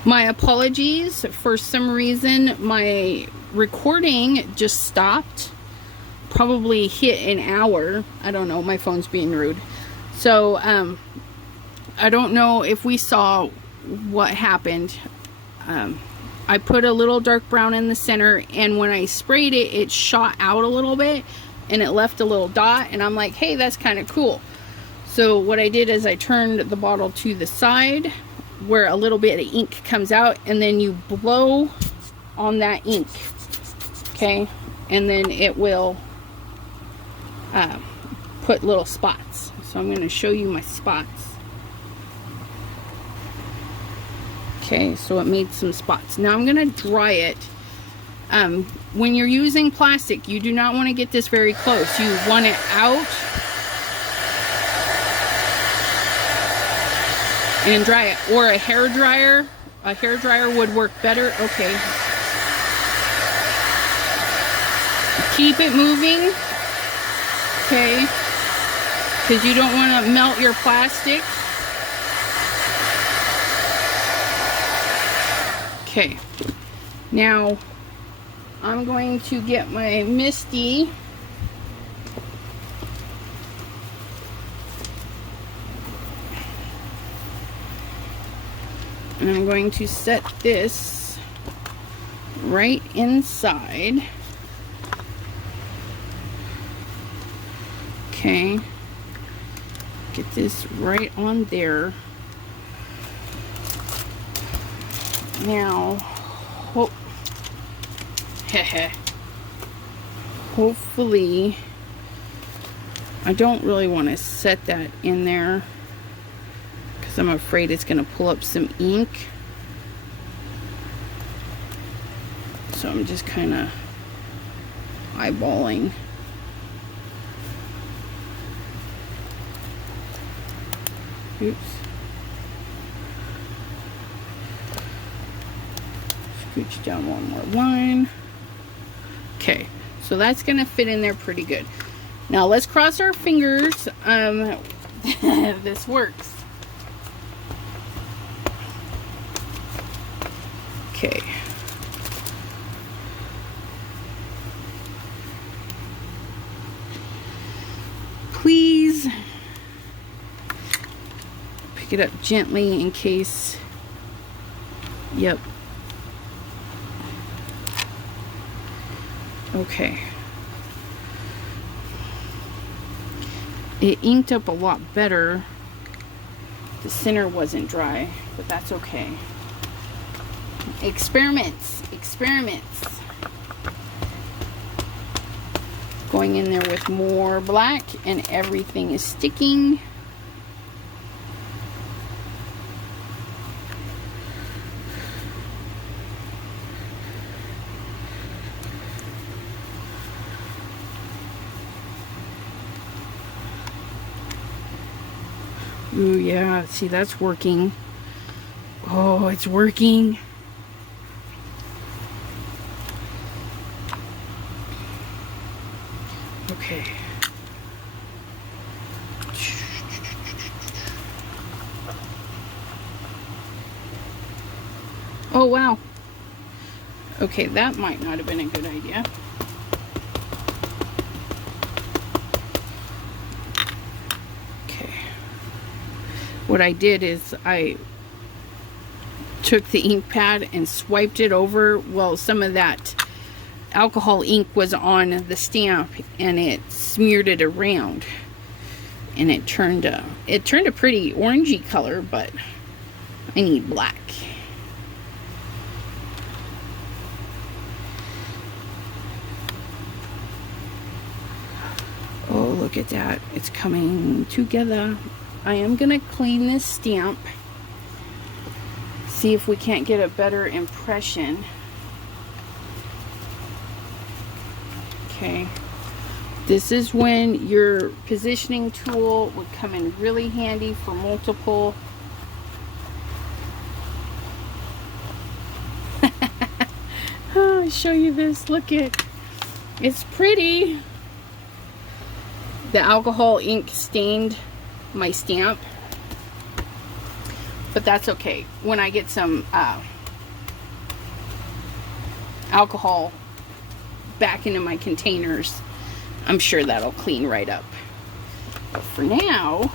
My apologies. For some reason, my recording just stopped. Probably hit an hour. I don't know. My phone's being rude. So, I don't know if we saw what happened. I put a little dark brown in the center, and when I sprayed it, it shot out a little bit, and it left a little dot, and I'm like, hey, that's kind of cool. So what I did is I turned the bottle to the side where a little bit of ink comes out, and then you blow on that ink, okay, and then it will put little spots. So I'm going to show you my spots. Okay, so it made some spots. Now I'm going to dry it. When you're using plastic, you do not want to get this very close. You want it out and dry it. Or a hair dryer. A hair dryer would work better. Okay. Keep it moving. Okay. Because you don't want to melt your plastic. Okay. Now, I'm going to get my Misty. And I'm going to set this right inside. Okay. Get this right on there. Now, hopefully, I don't really want to set that in there because I'm afraid it's going to pull up some ink. So I'm just kind of eyeballing. Oops. Scooch down one more line. Okay, so that's gonna fit in there pretty good. Now let's cross our fingers. This works. Okay. Please pick it up gently in case. Yep. Okay. It inked up a lot better. The center wasn't dry, but that's okay. Experiments. Experiments. Going in there with more black and everything is sticking. Ooh, yeah, see, that's working. Oh, it's working. Okay. Oh, wow. Okay, that might not have been a good idea. What I did is I took the ink pad and swiped it over. Well, some of that alcohol ink was on the stamp and it smeared it around, and it turned a pretty orangey color, but I need black. Oh, look at that. It's coming together. I am going to clean this stamp. See if we can't get a better impression. Okay. This is when your positioning tool would come in really handy for multiple. Oh, I'll show you this. Look it. It's pretty. The alcohol ink stained my stamp, but that's okay. When I get some alcohol back into my containers, I'm sure that'll clean right up. But for now,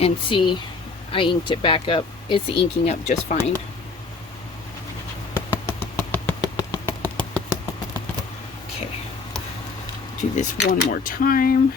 and see, I inked it back up. It's inking up just fine. Okay, do this one more time.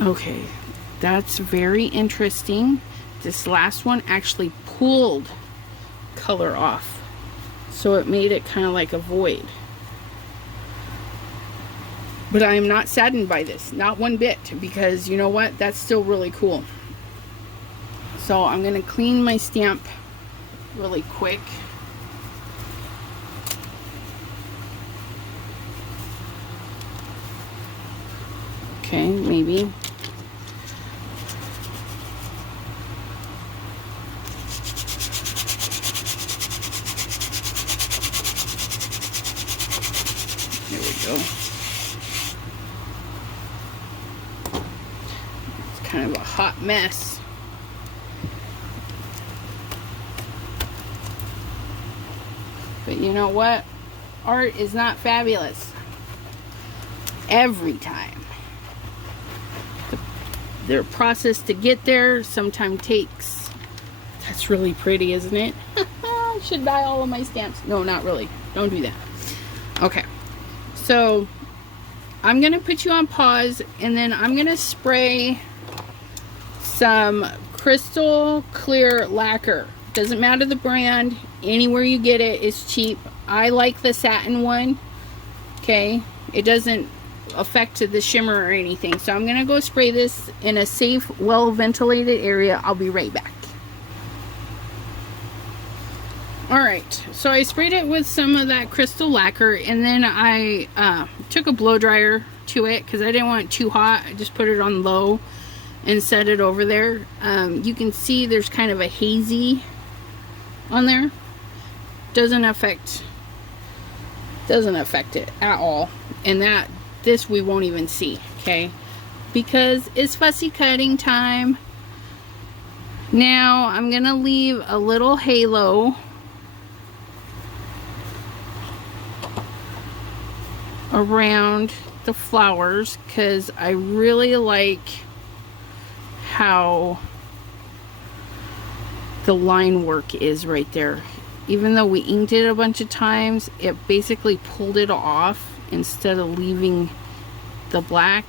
Okay, that's very interesting. This last one actually pulled color off, so it made it kind of like a void. But I am not saddened by this, not one bit, because you know what? That's still really cool. So I'm going to clean my stamp really quick. Okay, maybe. There we go. It's kind of a hot mess. But you know what? Art is not fabulous every time. Their process to get there sometimes takes. That's really pretty, isn't it? I should buy all of my stamps. No, not really. Don't do that. Okay. So I'm going to put you on pause, and then I'm going to spray some crystal clear lacquer. Doesn't matter the brand. Anywhere you get it is cheap. I like the satin one. Okay. It doesn't affect the shimmer or anything. So I'm going to go spray this in a safe, well ventilated area. I'll be right back. Alright, so I sprayed it with some of that crystal lacquer, and then I took a blow dryer to it because I didn't want it too hot. I just put it on low and set it over there. You can see there's kind of a hazy on there. Doesn't affect it at all. And this we won't even see, okay? Because it's fussy cutting time. Now I'm gonna leave a little halo around the flowers because I really like how the line work is right there. Even though we inked it a bunch of times, it basically pulled it off instead of leaving the black.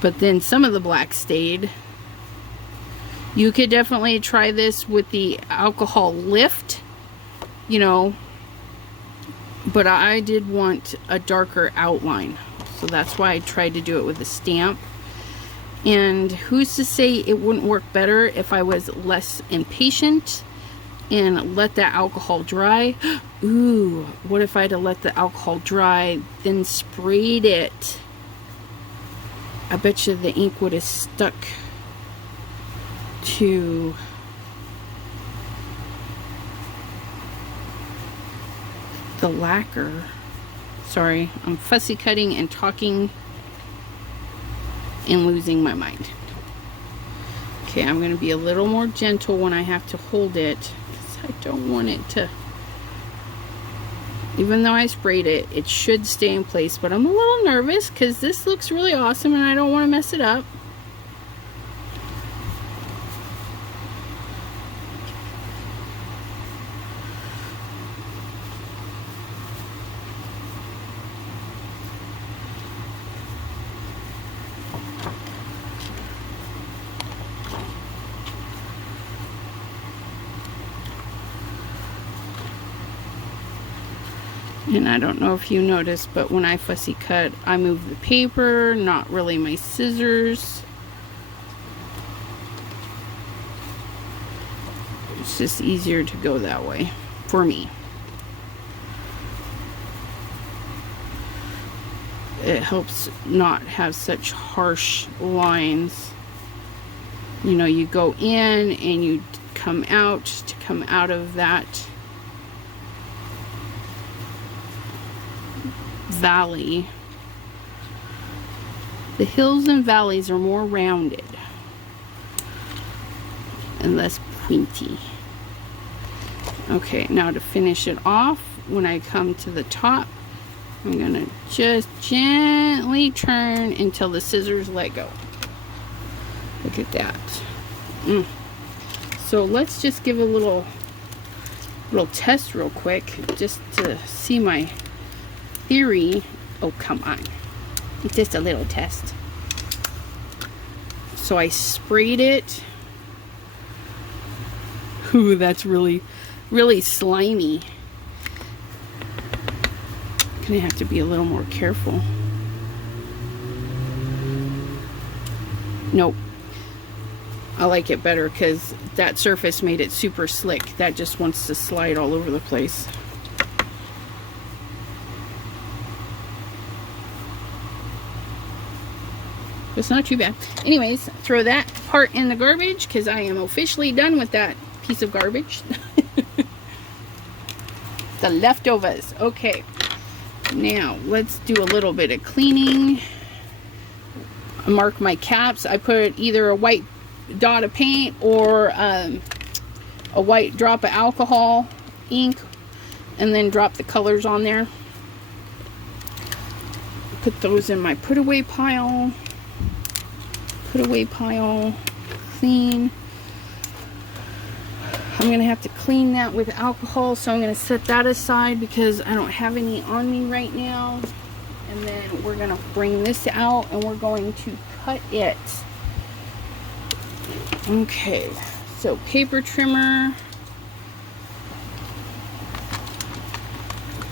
But then some of the black stayed. You could definitely try this with the alcohol lift, you know, but I did want a darker outline, so that's why I tried to do it with a stamp. And who's to say it wouldn't work better if I was less impatient and let that alcohol dry. Ooh, what if I had to let the alcohol dry, then sprayed it? I bet you the ink would have stuck to the lacquer. Sorry, I'm fussy cutting and talking and losing my mind. Okay, I'm going to be a little more gentle when I have to hold it, because I don't want it to, even though I sprayed it, it should stay in place, but I'm a little nervous because this looks really awesome and I don't want to mess it up. And I don't know if you noticed, but when I fussy cut, I move the paper, not really my scissors. It's just easier to go that way for me. It helps not have such harsh lines. You know, you go in and you come out to come out of that valley. The hills and valleys are more rounded and less pointy. Okay, now to finish it off, when I come to the top, I'm gonna just gently turn until the scissors let go. Look at that. So let's just give a little test real quick, just to see my theory. Oh, come on. It's just a little test. So I sprayed it. Ooh, that's really slimy. Gonna have to be a little more careful. Nope. I like it better because that surface made it super slick. That just wants to slide all over the place. It's not too bad. Anyways, throw that part in the garbage because I am officially done with that piece of garbage. The leftovers. Okay. Now, let's do a little bit of cleaning. Mark my caps. I put either a white dot of paint or a white drop of alcohol ink, and then drop the colors on there. Put those in my put away pile. Put away pile. Clean. I'm going to have to clean that with alcohol, so I'm going to set that aside because I don't have any on me right now. And then we're going to bring this out and we're going to cut it. Okay, so paper trimmer.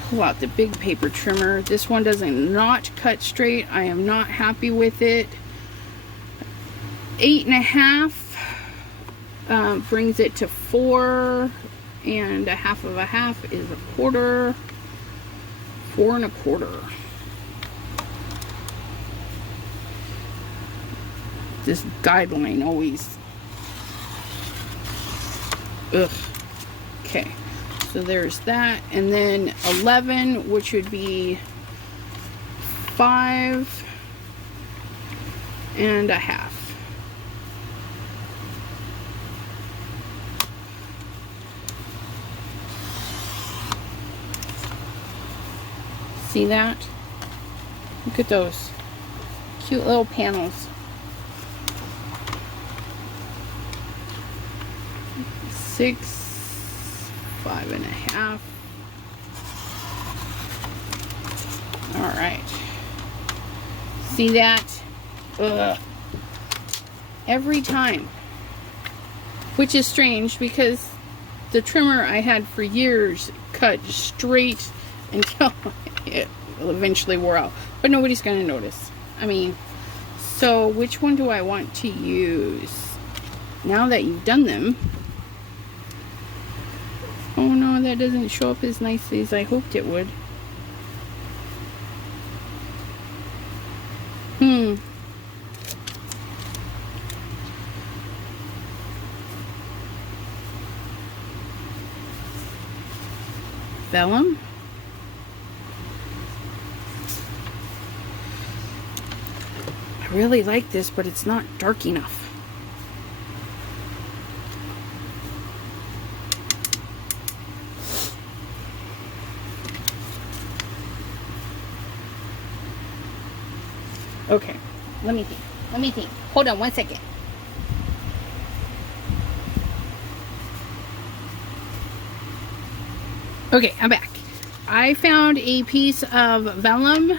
Pull out the big paper trimmer. This one doesn't not cut straight. I am not happy with it. 8.5 brings it to 4, and 1/2 of a half is 1/4. 4 1/4. This guideline always. Ugh. Okay, so there's that, and then 11, which would be 5 1/2. See that? Look at those cute little panels. 6, 5 1/2. All right. See that? Ugh. Every time. Which is strange because the trimmer I had for years cut straight until it eventually wore out. But nobody's going to notice. I mean, so which one do I want to use? Now that you've done them. Oh no, that doesn't show up as nicely as I hoped it would. Vellum. I really like this, but it's not dark enough. Okay, let me think. Let me think. Hold on 1 second. Okay, I'm back. I found a piece of vellum,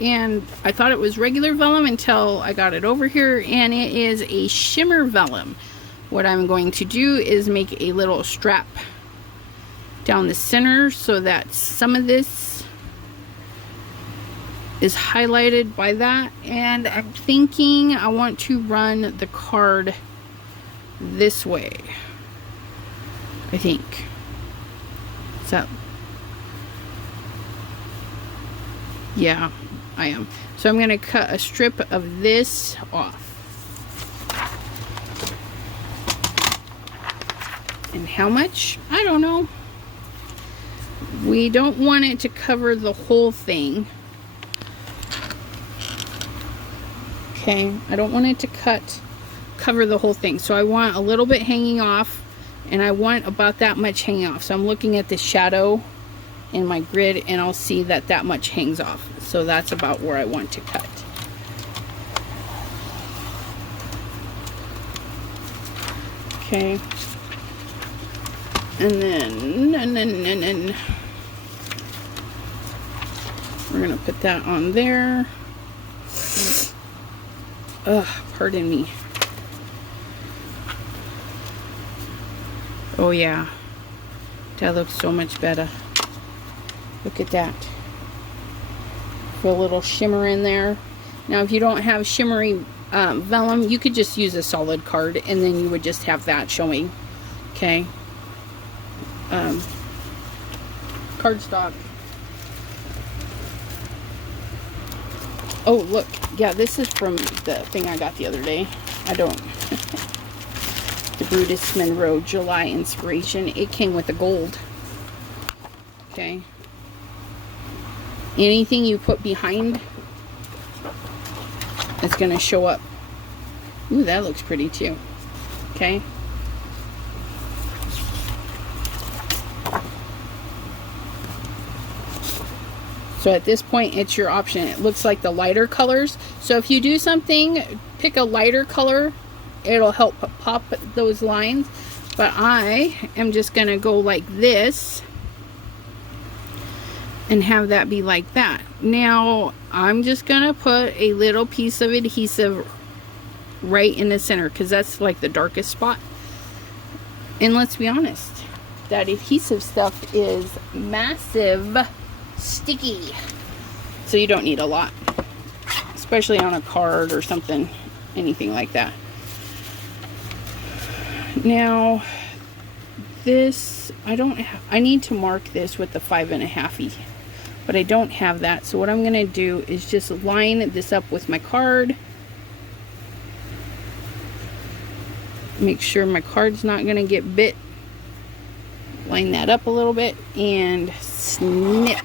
and I thought it was regular vellum until I got it over here, and it is a shimmer vellum. What I'm going to do is make a little strap down the center so that some of this is highlighted by that, and I'm thinking I want to run the card this way, I think. So yeah, I am. So I'm going to cut a strip of this off. And how much? I don't know. We don't want it to cover the whole thing. Okay, I don't want it to cover the whole thing. So I want a little bit hanging off, and I want about that much hanging off. So I'm looking at the shadow in my grid, and I'll see that that much hangs off. So that's about where I want to cut. Okay. And then we're gonna put that on there. Ugh, pardon me. Oh yeah, that looks so much better. Look at that. Put a little shimmer in there. Now if you don't have shimmery vellum, you could just use a solid card, and then you would just have that showing. Okay. Cardstock. Oh look, yeah, this is from the thing I got the other day. I don't the Brutus Monroe July inspiration. It came with the gold. Okay, anything you put behind, it's gonna show up. Ooh, that looks pretty too. Okay. So at this point, it's your option. It looks like the lighter colors. So if you do something, pick a lighter color. It'll help pop those lines. But I am just going to go like this and have that be like that. Now, I'm just going to put a little piece of adhesive right in the center, because that's like the darkest spot. And let's be honest, that adhesive stuff is massive. Sticky, so you don't need a lot, especially on a card or something, anything like that. Now this, I need to mark this with the 5.5E, but I don't have that. So what I'm going to do is just line this up with my card, make sure my card's not going to get bit, line that up a little bit, and snip.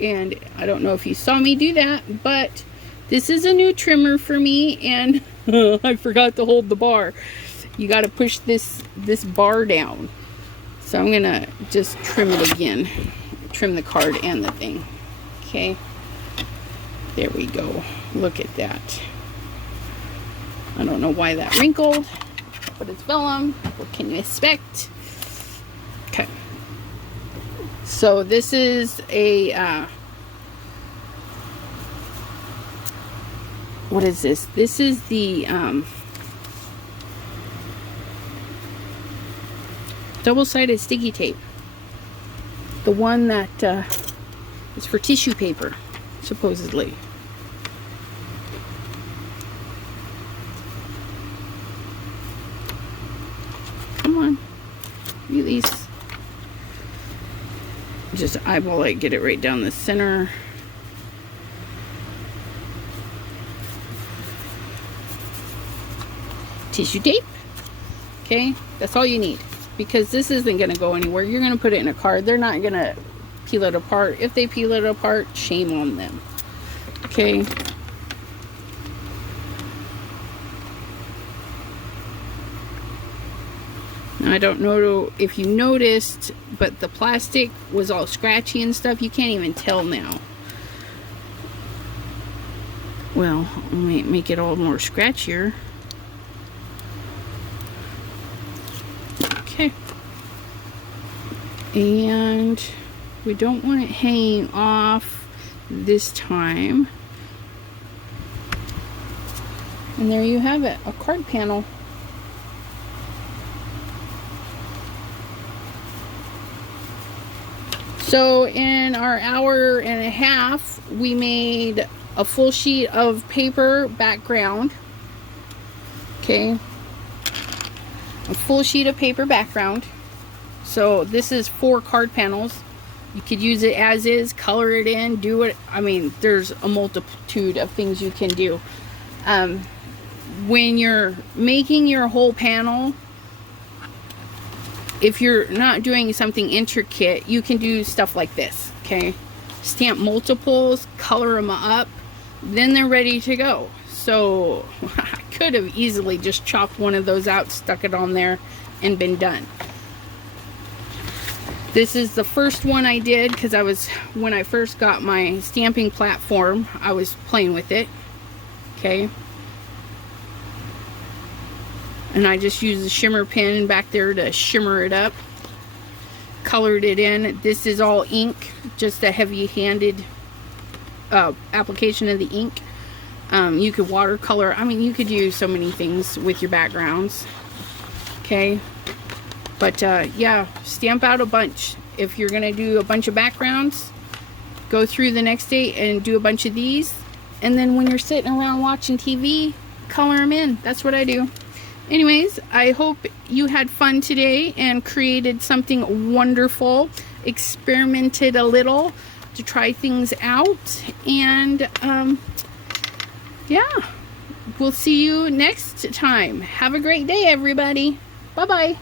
And I don't know if you saw me do that, but this is a new trimmer for me, and I forgot to hold the bar. You got to push this bar down. So I'm gonna just trim it again, trim the card and the thing. Okay, there we go. Look at that. I don't know why that wrinkled, but it's vellum. What can you expect? Okay. So this is a, what is this? This is the double-sided sticky tape. The one that is for tissue paper, supposedly. Come on. Release. Just eyeball it, get it right down the center. Tissue tape. Okay, that's all you need, because this isn't going to go anywhere. You're going to put it in a card. They're not going to peel it apart. If they peel it apart, shame on them. Okay. Now, I don't know if you noticed, but the plastic was all scratchy and stuff. You can't even tell now. Well, let me make it all more scratchier. Okay. And we don't want it hanging off this time. And there you have it, a card panel. So in our hour and a half, we made a full sheet of paper background. Okay. A full sheet of paper background. So this is 4 card panels. You could use it as is, color it in, do it. I mean, there's a multitude of things you can do. When you're making your whole panel, if you're not doing something intricate, you can do stuff like this, okay? Stamp multiples, color them up, then they're ready to go. So I could have easily just chopped one of those out, stuck it on there, and been done. This is the first one I did because when I first got my stamping platform, I was playing with it, okay? And I just used the shimmer pen back there to shimmer it up. Colored it in. This is all ink, just a heavy-handed application of the ink. You could watercolor. I mean, you could do so many things with your backgrounds. Okay. But yeah, stamp out a bunch. If you're going to do a bunch of backgrounds, go through the next day and do a bunch of these. And then when you're sitting around watching TV, color them in. That's what I do. Anyways, I hope you had fun today and created something wonderful, experimented a little to try things out, and yeah, we'll see you next time. Have a great day, everybody. Bye-bye.